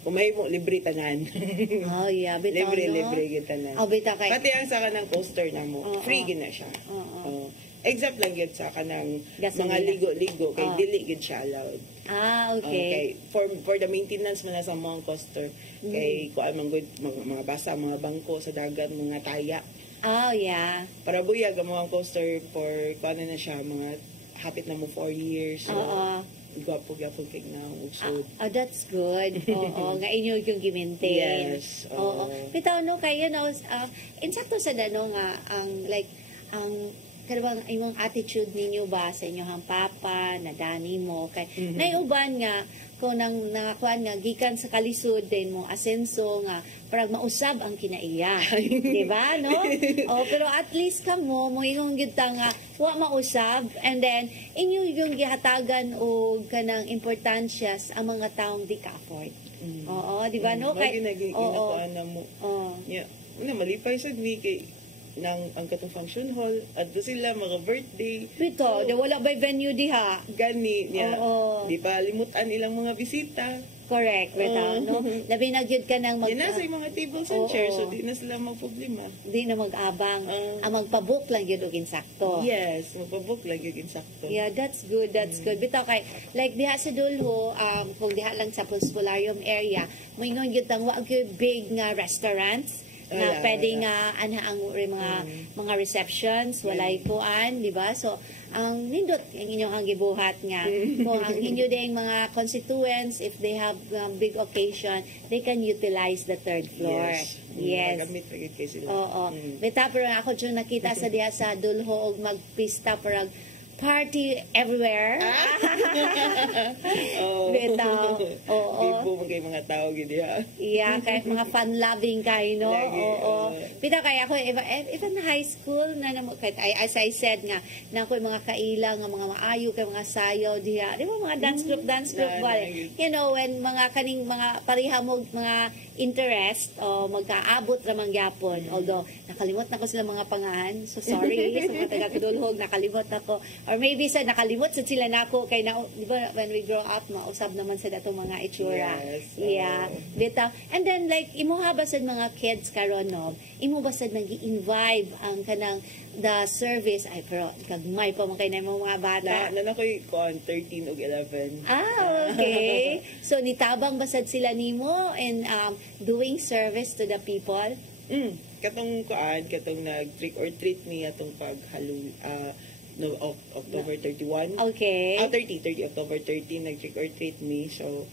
Kung may mo libre tanan. Bitaw libre gyud tanan. Bitaw kay pati ang sa kanang coaster namo, free gyud na siya. Except lang yun sa kanang mga ligo-ligo kay dili gyud siya allowed. Okay. For the maintenance man sa mga coaster kay kuan man good mga basa, mga bangko sa dagat, mga taya. Yeah. Para buyag ang mga coaster for kuan na siya mga hapit na mo 4 years. So, gwapo kay na ugsod. That's good. Nga inyo yung gi-maintain. Yes. Bitaw no kay insakto sa dano nga ang karabang imong attitude ninyo ba sa inyong papa na dani mo kay naiuban nga kung nangakuan nga gikan sa kalisod din mo asenso nga parang mausab ang kinaiya. Di ba, no? Pero at least kamo mo ingong gyud ta nga wa mausab, and then inyo yung gihatagan o kanang importansya sa mga taong di ka-afford. Oo, di ba, no? Kay ginakuan na mo. Oo. Yeah. Malipay sad mi kay nang ang katong function hall adto sila mga birthday. Dito, di wala by venue diha. Gani niya. Oo. Di pa limutan ilang mga bisita. Correct, bitaw, no? Labi na gyud ka nang Yan na sa mga tables and Oo. chairs, so di na sila magproblema. di na mag-abang. Ang magpabook lang gyud og insakto. Yes, magpabook lang yung insakto. Yeah, that's good. That's good. Bitaw kay like diha sa Dulho, kung diha lang sa Postularium area, moingon gyud tang wa gyud big nga restaurants na Wala, pwede wala. nga ang mga receptions, walay kuan, di ba? So ang nindot ang inyong ang gibuhat nga kung ang inyo ding mga constituents, if they have big occasion, they can utilize the third floor. Yes. Magamit na gid kay sila. Oo. Bita, pero ako dyan nakita sa diha sa Dulho og magpista parang party everywhere. Oh. Bitaw. Oo. Bibo mo kay mga tao gid ya. Yeah, kahit mga fun-loving kayo, no? Lagi, Oo. Bitaw kaya ako, even high school, na kahit as I said nga, na ako mga kaila, nga mga maayo, kay mga sayaw diha. Di ba mga dance group, ba? You know, when mga kaning mga pariha mo, mga interest o magkaabot ramang gyapon, although nakalimot na ko sila mga pangahan, so sorry sa mga taga-Kidulhog, nakalimot ako, or maybe sa nakalimot sa sila nako kay na, di ba, when we grow up mausab naman sa datong mga itsura. Yes, Yeah, bitaw. And then like imuha ba sad mga kids karon, no, imo ba sad nag-invive ang kanang the service, ay pero kagmay pa man kay na mga bata. Na ko'y 13 ug 11. Okay. So nitabang basad sila nimo in doing service to the people? Katong nag-trick or treat mi atong pag-Halloween, October 31. Okay. 30 October 30 nag-trick or treat me. So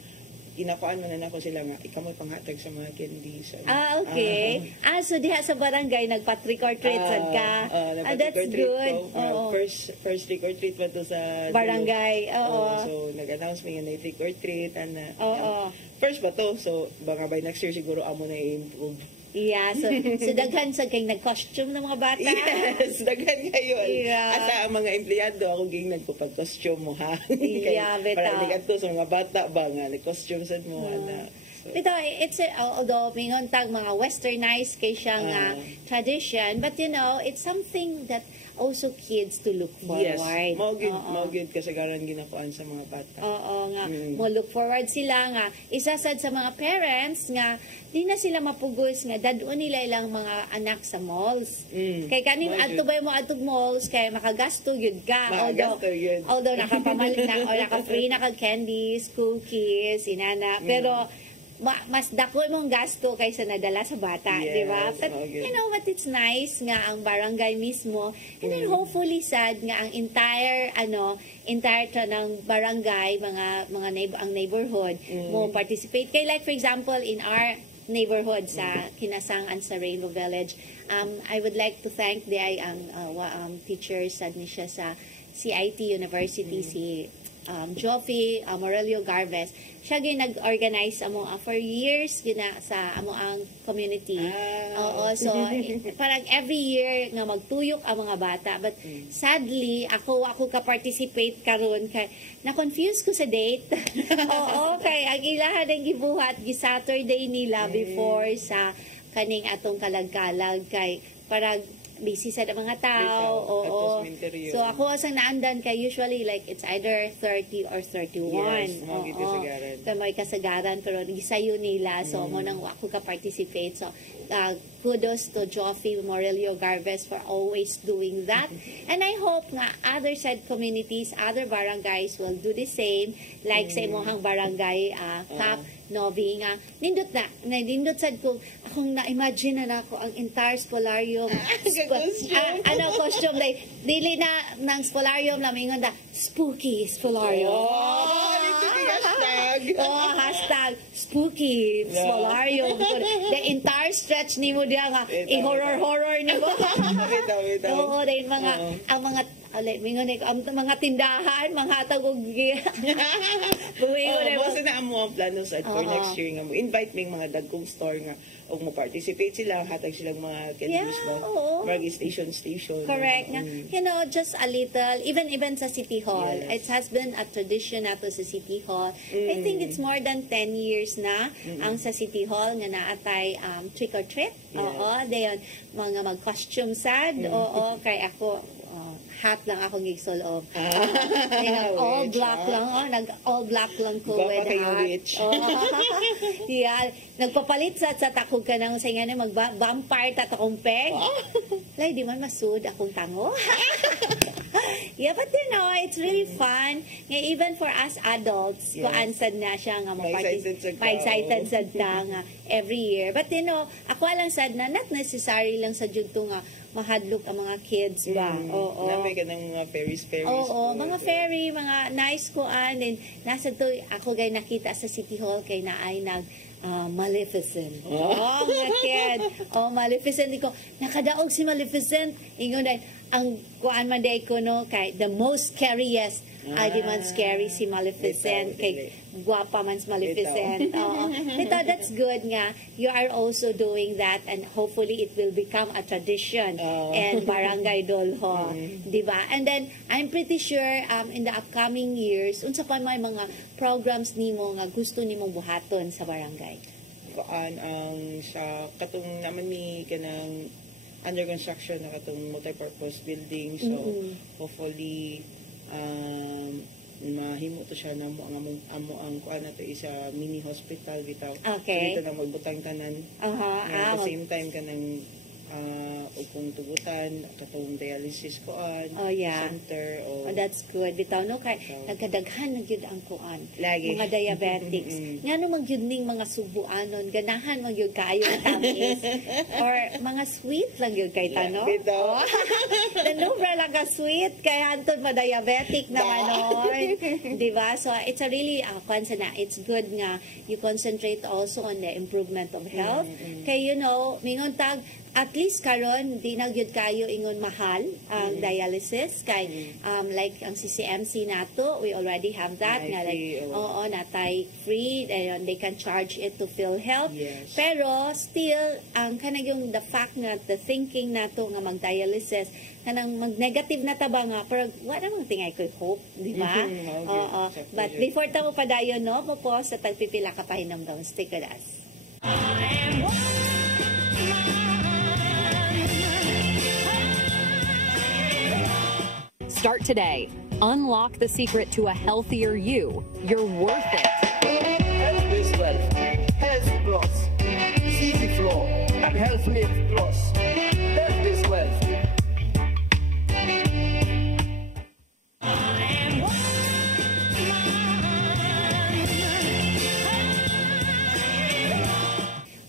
ginakuan man na ako sila nga ikaw mo panghatag sa mga candies. Okay. So diha sa barangay nagpa-trick or treat sad ka. That's good. Oo. First trick or treat pa to sa Barangay. Oo. So nag-announce mi nga na trick or treat and Oo. first ba to, so baka by next year siguro amo na i-improve. Yeah, so daghan sa kay nag-costume ng mga bata. Yes, daghan kayo. Yeah. Asa ang mga empleyado, ako ging nagpapag-costume mo, ha? Yeah, beta. Para ligat sa mga bata ba nga, nag-costume sa mo, na. So, Ito, it's although mingon tag mga westernized kay siya nga tradition, but you know, it's something that also kids to look forward. yes, maugid kasagaran ginakuan sa mga bata. Oo nga, mo look forward sila nga isasad sa mga parents nga di na sila mapugos nga dadon nila ilang mga anak sa malls. Kay kaning adto ba mo adto malls kay makagasto gyud ka, Makagasto yun. although nakapamalit na o naka-free na kag candies, cookies, inana, pero mas dako mong gasto kaysa nadala sa bata, Yes, di ba? But okay. you know what, it's nice nga ang barangay mismo, and then hopefully sad nga ang entire ng barangay, ang neighborhood mo participate. Kay like for example in our neighborhood sa Kinasangan sa Rainbow Village, I would like to thank the teachers sad ni siya sa CIT University, si Joffy Morelio Garvez. Siya nag-organize for years sa ang community. Oo, so parang every year nga magtuyok ang mga bata, but sadly ako ka-participate karon kay na-confuse ko sa date. Oo, kay ang ilahan ang gibuhat gi-Saturday nila before sa kaning atong kalag-kalag kay parang busy sa mga tao. Oo. So ako asang naandan kay usually like it's either 30 or 31. Yes, mga kasagaran. Kaya may kasagaran pero gisayo nila. So mo nang ako ka-participate. So kudos to Joffy Morelio Garvez for always doing that. And I hope nga other side communities, other barangays will do the same. Like sa imong barangay Cap Novi nga nindot sad ko akong na-imagine na ako ang entire spolarium costume like dili na ng spolarium na mingon da spooky spolarium. Hashtag. Hashtag spooky spolarium. The entire stretch ni mo diya nga, Bitaw, i-horror ni mo. Bitaw. Oo, dahil mga, Oo. ang mga, ang mga tindahan, mga tagog, buwi ko na Basta na amo ang plano sa for Oo. next year nga mo. Invite may mga dagkong store nga og mo participate sila, hatag silang mga candies Yeah, ba. oo. Mga station. Correct. Nga, you know, just a little, even sa City Hall. Yes. It has been a tradition nato sa City Hall. I think it's more than 10 years na ang sa City Hall nga naatay trick or treat. Oo, dayon mga mag-costume sad. Oo, kay ako hat lang ako gisulod. All Witch, black lang. Oh, all black lang ko Gwapa with kayo, hat. witch. Oh. Yeah, nagpapalit sa takog ka nang sa nga mag-vampire tatakong peg. Lay, di man masud akong tango. Yeah, but you know, it's really fun. Nga, even for us adults, Yes. kuansad na siya nga Ma-excited sad ka. ma-excited sad ka nga every year. But you know, ako lang sad na not necessary lang sa jud to nga mahadlok ang mga kids ba. Oo. Namay ka ng mga Ferris. Oo, mga ferry, mga nice kuan. And nasa to, ako gay nakita sa City Hall kay naay nag Maleficent. Oh, mga kid. Oh, Maleficent. Di ko, nakadaog si Maleficent. Ingon dahil, ang kuan man day ko no, kay the most scariest. Ay, di man scary si Maleficent. Bitaw, Kay guwapa man si Maleficent. Oo. Ito, that's good nga. You are also doing that and hopefully it will become a tradition and barangay dolho. Di ba? And then, I'm pretty sure in the upcoming years, unsa pa may mga programs nimo nga gusto nimo buhaton sa barangay? Kuan ang sa katong naman ni kanang under construction na katong multi-purpose building. So, hopefully, mahimo to siya na amo ang kuan nato isa mini hospital bitaw. Okay. Dito na magbutang tanan. Aha. At the same time kanang ukong tugutan, katong dialysis kuan, Oh, yeah. center o Oh, that's good. Bitaw no kay nagkadaghan na gyud ang kuan. Lagi. Mga diabetics. Ngano man gyud ning mga subuanon, ganahan man gyud kayo ang tamis or mga sweet lang gyud kay tano. Bitaw. The nubra lang ka sweet kay hantod ma diabetic na manon. Di ba? So it's a really kuan sana. It's good nga you concentrate also on the improvement of health. Kay you know, mingon tag at least karon di na gyud kayo ingon mahal ang dialysis kay like ang CCMC nato we already have that Ay, nga like free, oo natay free and they can charge it to PhilHealth. Yes. Pero still ang kanang yung the fact nga the thinking nato nga mag dialysis kanang mag negative na taba nga pero wala namang tingay ko hope di ba? Oo. But before ta mo padayon no mo po sa tagpipila ka pahinamdom stick with us. Start today. Unlock the secret to a healthier you. You're worth it. Health is wealth. Health Plus. Easy Flow and Health Lift Plus. Health is wealth.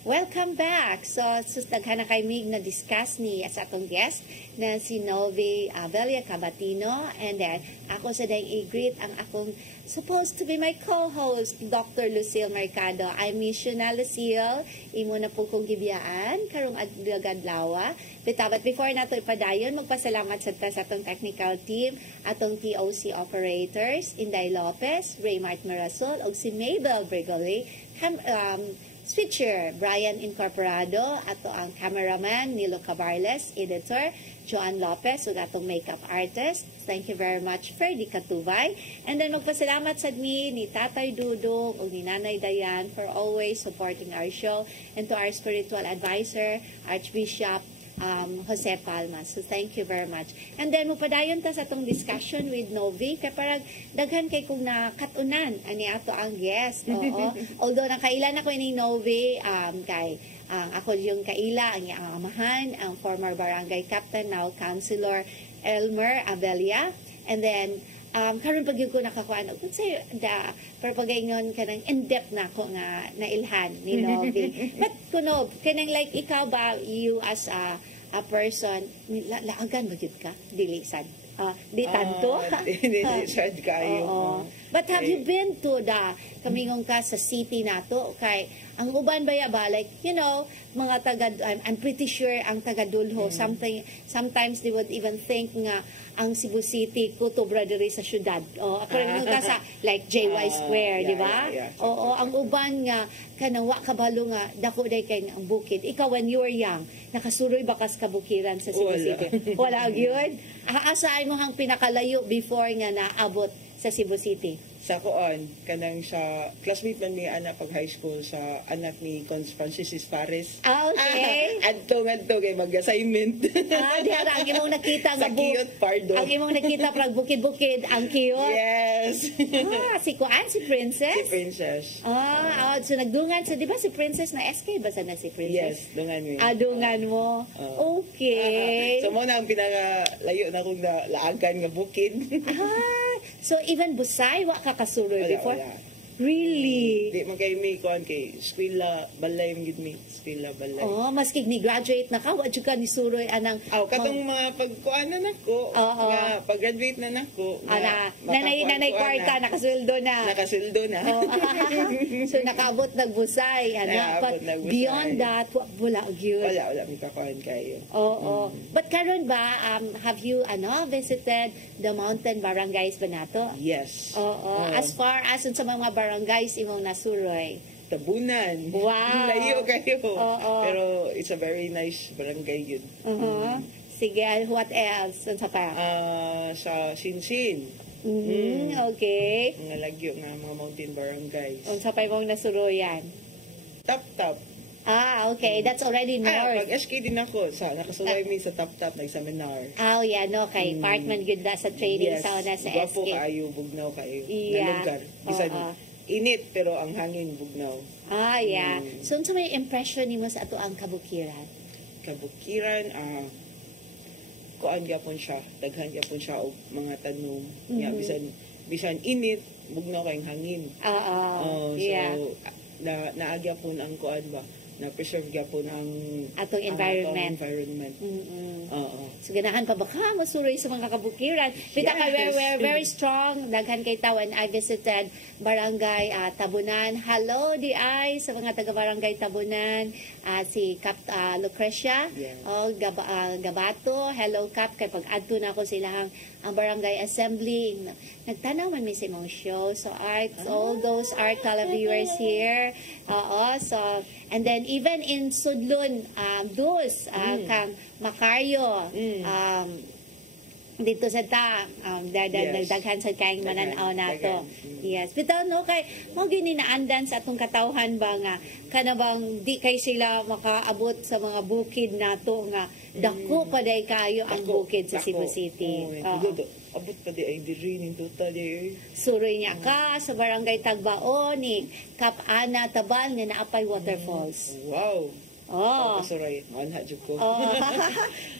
Welcome back. So, daghan na kay mig na discuss ni sa atong guest na si Novi Avelia Cabatino and then ako sa dayang i-greet ang akong supposed to be my co-host, Dr. Lucille Mercado. I miss you na, Lucille. Imo na po kong gibiyaan karong adlaw. But before nato ipadayon, magpasalamat sa atong technical team, atong TOC operators, Inday Lopez, Raymart Marasol, og si Mabel Brigoli, switcher, Brian Incorporado, ato ang cameraman, Nilo Cabarles, editor, Joan Lopez, ug atong makeup artist. Thank you very much, Ferdy Katubay. And then magpasalamat sa ni Tatay Dudong, ug ni Nanay Dayan for always supporting our show, and to our spiritual advisor, Archbishop Jose Palma. So thank you very much. And then mupadayon ta sa atong discussion with Novi kay parang daghan kay kung nakatunan ani ato ang guest. Oo. Although nakailan ako ni Novi kay ako yung kaila ang iyang amahan, ang former barangay captain, now councilor Elmer Avelia. And then karon pag ko nakakuan og say pero pagaingon kanang in-depth na ko nga nailhan ni Novi. But kuno kanang like ikaw ba, you as a person laagan ba gyud ka dili sad di tanto Dili sad kayo. oo. But have you been to the kamingong ka sa city nato kay ang uban baya ba like mga taga I'm pretty sure ang taga Dulho sometimes they would even think nga ang Cebu City kutobra diri sa syudad. Ako rin ka sa like JY Square, di ba? Oo, ang uban nga kanawa kabalo nga dako day kay ang bukid. Ikaw when you were young, nakasuroy ba kas kabukiran sa Cebu City? Wala gyud. Aasaan mo hang pinakalayo before nga naabot sa Cebu City? Sa kuan kanang sa classmate man ni ana pag high school sa anak ni Cons Francis Pares. Okay. Adto kay mag-assignment. Diara ang imong nakita nga sa Kiyot Pardo. Ang imong nakita pag bukid-bukid ang Kiyot. Yes. Si kuan si Princess. Si Princess. So nagdungan sa di ba si Princess na SK ba sa na si Princess? Yes, dungan mo. Dungan mo. Okay. So mo na ang pinakalayo na kong laagan nga bukid. So even Busay wa ka kasuroy before? Wala. Really? Di man kay mi kuan kay eskwela balay gid mi, eskwela balay. Maski ni graduate na ka, wa jud ka ni suroy anang katong mga pagkuan na nako, nga pag-graduate na nako. Nanay kwarta nakasweldo na. Nakasildo na. So nakaabot Busay but beyond that wala gyud. Wala mi kakuan kayo. But karon ba have you visited the mountain barangays ba nato? Yes. As far as sa mga barangays imong nasuroy. Tabunan. Wow. Layo kayo. Pero it's a very nice barangay yun. Sige, what else? Sa pa? Sa Sinsin. Okay. Mga lagyo nga mga mountain barangays. Sa pa imong nasuroyan? Tap-tap. Okay. That's already north. Pag-SK din ako. Nakasuroy mi sa Tap-tap, nag-seminar. Okay. Part man good sa training sa una sa SK. Gwapo kayo, bugnaw kayo. Yeah. Na lugar. Bisan init, pero ang hangin bugnaw. So, sa may impression nimo sa ato ang kabukiran? Kabukiran, kuan gyapon siya, daghan gyapon siya og mga tanom. Bisan init, bugnaw kayong hangin. So, naagya po ang kuan ba? Na-preserve gyapon ang atong environment. So ganahan pa baka masuroy sa mga kabukiran. Bita ka we're very strong. Daghan kay tawan I visited barangay Tabunan. Hello di ay sa mga taga barangay Tabunan. Si Cap Lucrecia. Gabato. Hello Cap kay pag-adto na ako silang ang barangay assembly. Nagtanaw man mi sa imong show. So all those art televiewers here. So and then even in Sudlon, kang Macario, dito sa nagdaghan sa kaing mananaw nato. Yes. Bitaw kay mo gini naandan sa atong katawhan ba nga kanabang di kay sila makaabot sa mga bukid nato nga dako pa day kayo ang bukid sa Cebu City. Abot pa di ay diri nin total di. Suroy niya ka sa barangay Tagbaon ni Cap Ana Tabal nga naapay waterfalls. Wow. Suroy, manha jud ko.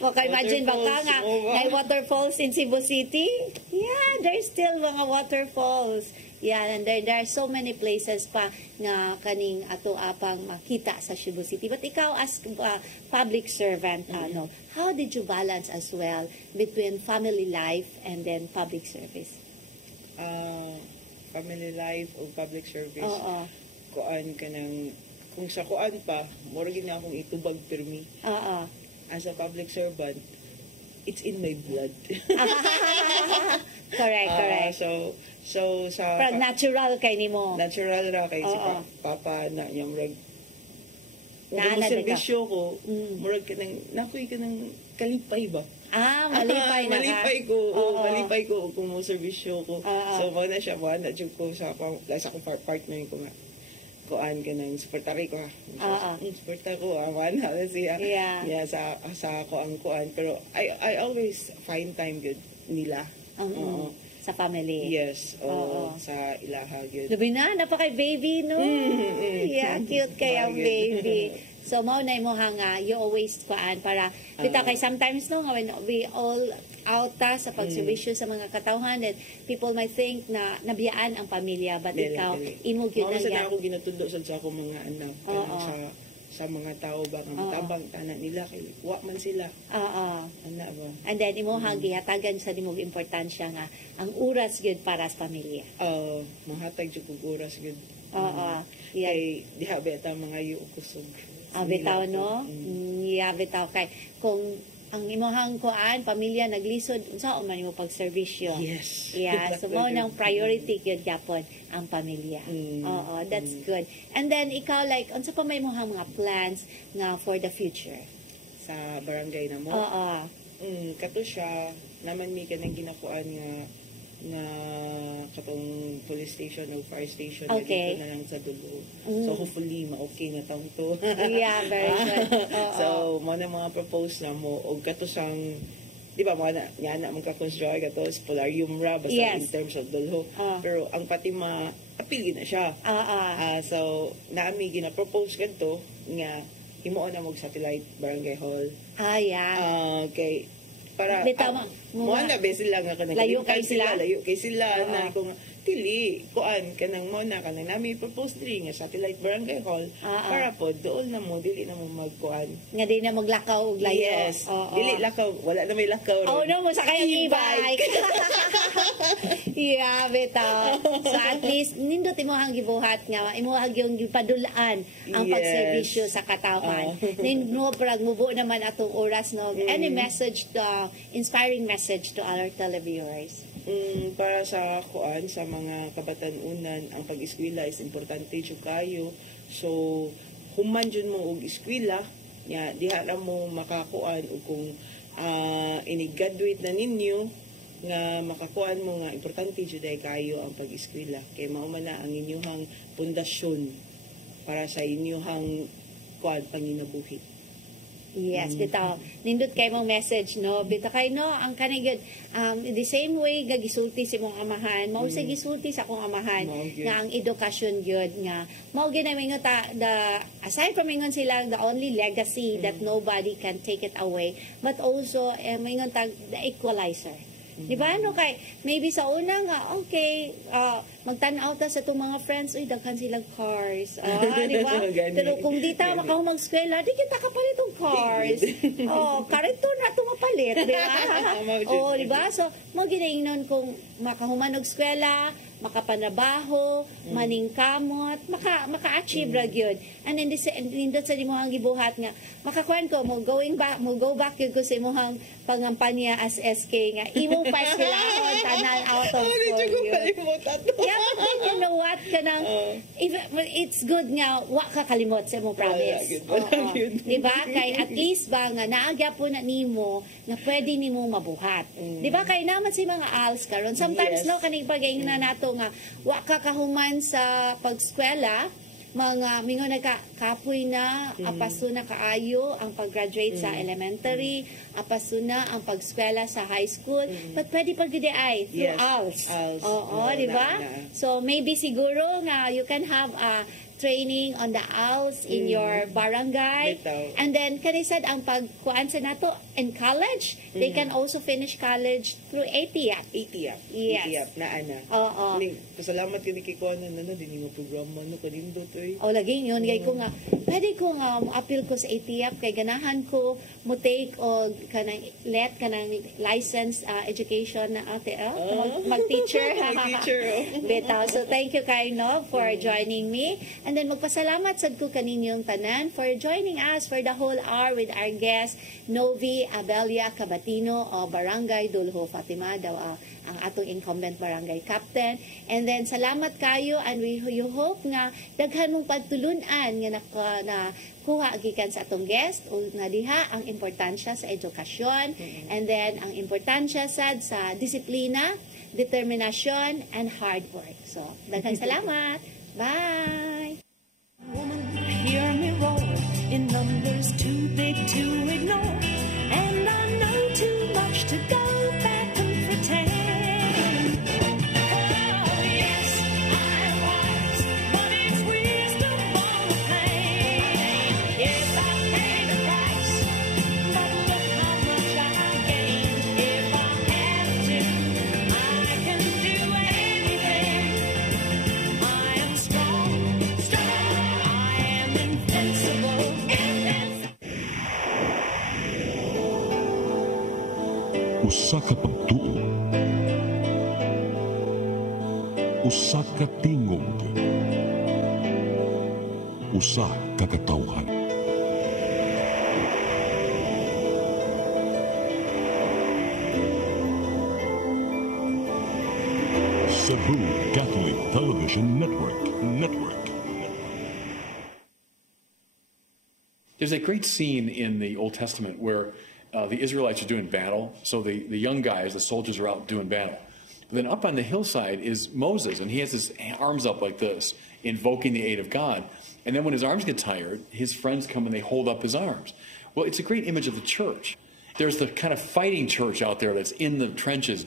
Imagine baka nga may waterfalls in Cebu City? Yeah, there's still mga waterfalls. Yeah, and there are so many places pa nga kaning ato apang makita sa Cebu City. But ikaw as public servant, how did you balance as well between family life and then public service? Family life o public service. Kuan ka ng kung sa kuan pa, mura na akong itubag permi. As a public servant, it's in my blood. Correct. So sa parang natural kay nimo. Natural ra kay si papa na yung reg. Naana Kung servisyo ko, murag ka ng nakoy ka ng kalipay ba? Malipay na ka. Malipay ko kung mo servisyo ko. So mo na siya mo na jud ko sa akong partner ko nga. Kuan ka ng supportari ko ha. Supportar ko awan na siya. Yeah, sa ako ang kuan pero I always find time good nila. Sa family. Yes. Sa ilaha gyud. Labi na napakay baby no. Yeah, cute kay ang baby. So mao na mo hanga you always kuan para bita kay sometimes no when we all out sa pagservisyo sa mga katawhan and people might think na nabiyaan ang pamilya but ikaw imo gyud na yan. Ako ginatundo sa akong mga anak sa mga tao ba nga matabang tanan nila kay wa man sila Oo. ana ba. And then, imo gihatagan sa nimong importansya nga ang oras gyud para sa pamilya. Mahatag jud kog oras gud. Oo. Yeah. Kay diha beta mga yu kusog. Bitaw, no? Yeah, bitaw. Kay, kung ang imuhang kuan, pamilya naglisod, unsa man imo pagserbisyo. Yes. Yeah, so mo nang priority gyud gyapon ang pamilya. Oo, that's good. And then ikaw like unsa pa may imong mga plans nga for the future? Sa barangay na mo. Oo. Kato siya naman mi kanang ginakuan nga katong police station o fire station Okay. na dito na lang sa dulo. So hopefully ma-okay na taong to. Yeah, very good. Oo. So mo na mga propose na mo og kato sang di ba mga na magka-construct kato is polarium ra basta Yes. in terms of dulho. Pero ang pati apil na siya. So naami gina-propose kadto nga himuon na mog satellite barangay hall. Yeah. Okay. Para Di tama. mo na be sila nga kanang Layo kay sila? layo kay sila na kung dili kuan kanang mo na kanang nami propose diri nga satellite barangay hall para po dool na mo dili na mo magkuan Nga di na maglakaw og layo. yes Oo. dili lakaw wala na may lakaw Oh, ron. no, mo sa kayang e-bike. Yeah, bitaw. So at least, nindot imuhang gibuhat nga, imuhang yung gipadulaan ang Yes. pagserbisyo sa katawan. Nindot parang mubo naman atong oras, no? Any message, inspiring message to our televiewers? Para sa kuan sa mga kabatan-unan ang pag-eskwela is importante jud kayo so human jud mo og eskwela nya diha ra mo makakuan og kung ini-graduate na ninyo nga makakuan mo nga importante jud ay kayo ang pag-eskwela kay mao man na ang inyong pundasyon para sa inyong kuan panginabuhi. Yes, bitaw. Nindot kay mong message, no? Bitaw kay, no, ang kanigod, the same way, gagisulti si mong amahan, mao sa gisulti sa akong amahan, nga ang edukasyon gyud nga, mao ginamingon aside from mingon sila, the only legacy that nobody can take it away, but also, mingon tag, the equalizer. Di ba? No, kay, maybe sa una nga, okay, magtanaw ta sa itong mga friends, uy, daghan silang cars. Di ba? Pero kung di ta makahumag eskwela, di kita kapalit itong cars. Karito na ito mapalit. Di ba? Di ba? So, maginaingnon kung makahumanog eskwela, makapanabaho, maningkamot, maka-achieve ra gyud. And then nindot sa imong gibuhat nga makakuan ko mo go back gyud ko sa imong pangampanya as SK nga imo pa eskwelahon tanan out of school. Yeah, but you know what kanang it's good nga wa ka kalimot sa imong promise. Di ba? Kay at least ba nga naagya po na nimo nga pwede nimo mabuhat. Di ba? Kay naman si mga ALS karon sometimes no kaning pagay na nato nga wa ka kahuman sa pagskwela mga mingon kapoy na apaso na kaayo ang pag-graduate sa elementary, apaso na ang pagskwela sa high school, but pwede pag ay through ALS. Oo, di ba? So maybe siguro nga you can have a training on the ALS in your barangay. And then, said ang pagkuan sa nato in college, they can also finish college through ATIAP. ATIAP. Yes. ATIAP na ana. Oo. Pasalamat kini kay kuan na dinhi mo programa no kanindot oy. O lagi yun, kay ko nga, pwede ko nga appeal ko sa ATIAP, kay ganahan ko mo take o kanang license education na ate, mag-teacher. Mag-teacher. Betaw. So, thank you kay Nob for joining me. And then, magpasalamat sad ko kaninyong tanan for joining us for the whole hour with our guest, Novi Abelia Cabatino o Barangay Dulho Fatima, daw ang atong incumbent barangay captain. And then, salamat kayo and we hope nga daghan mong pagtulunan nga na kuha gikan sa atong guest o nga diha ang importansya sa edukasyon and then ang importansya sad sa disiplina, determinasyon, and hard work. So, daghan salamat. Bye! Woman, hear me roar in numbers too big to ignore. And I know too much to go back and pretend. Oh, yes, I was, but it's wisdom on the plain. Yes, I paid the price, but look how much I gained. If I have to, I can do anything. I am strong, I am invincible. Usa ka pagtuo. Usa ka tingog. Usa ka katawhan. Cebu Catholic Television Network. There's a great scene in the Old Testament where the Israelites are doing battle. So the young guys, the soldiers, are out doing battle. Then up on the hillside is Moses, and he has his arms up like this, invoking the aid of God. And then when his arms get tired, his friends come and they hold up his arms. Well, it's a great image of the church. There's the kind of fighting church out there that's in the trenches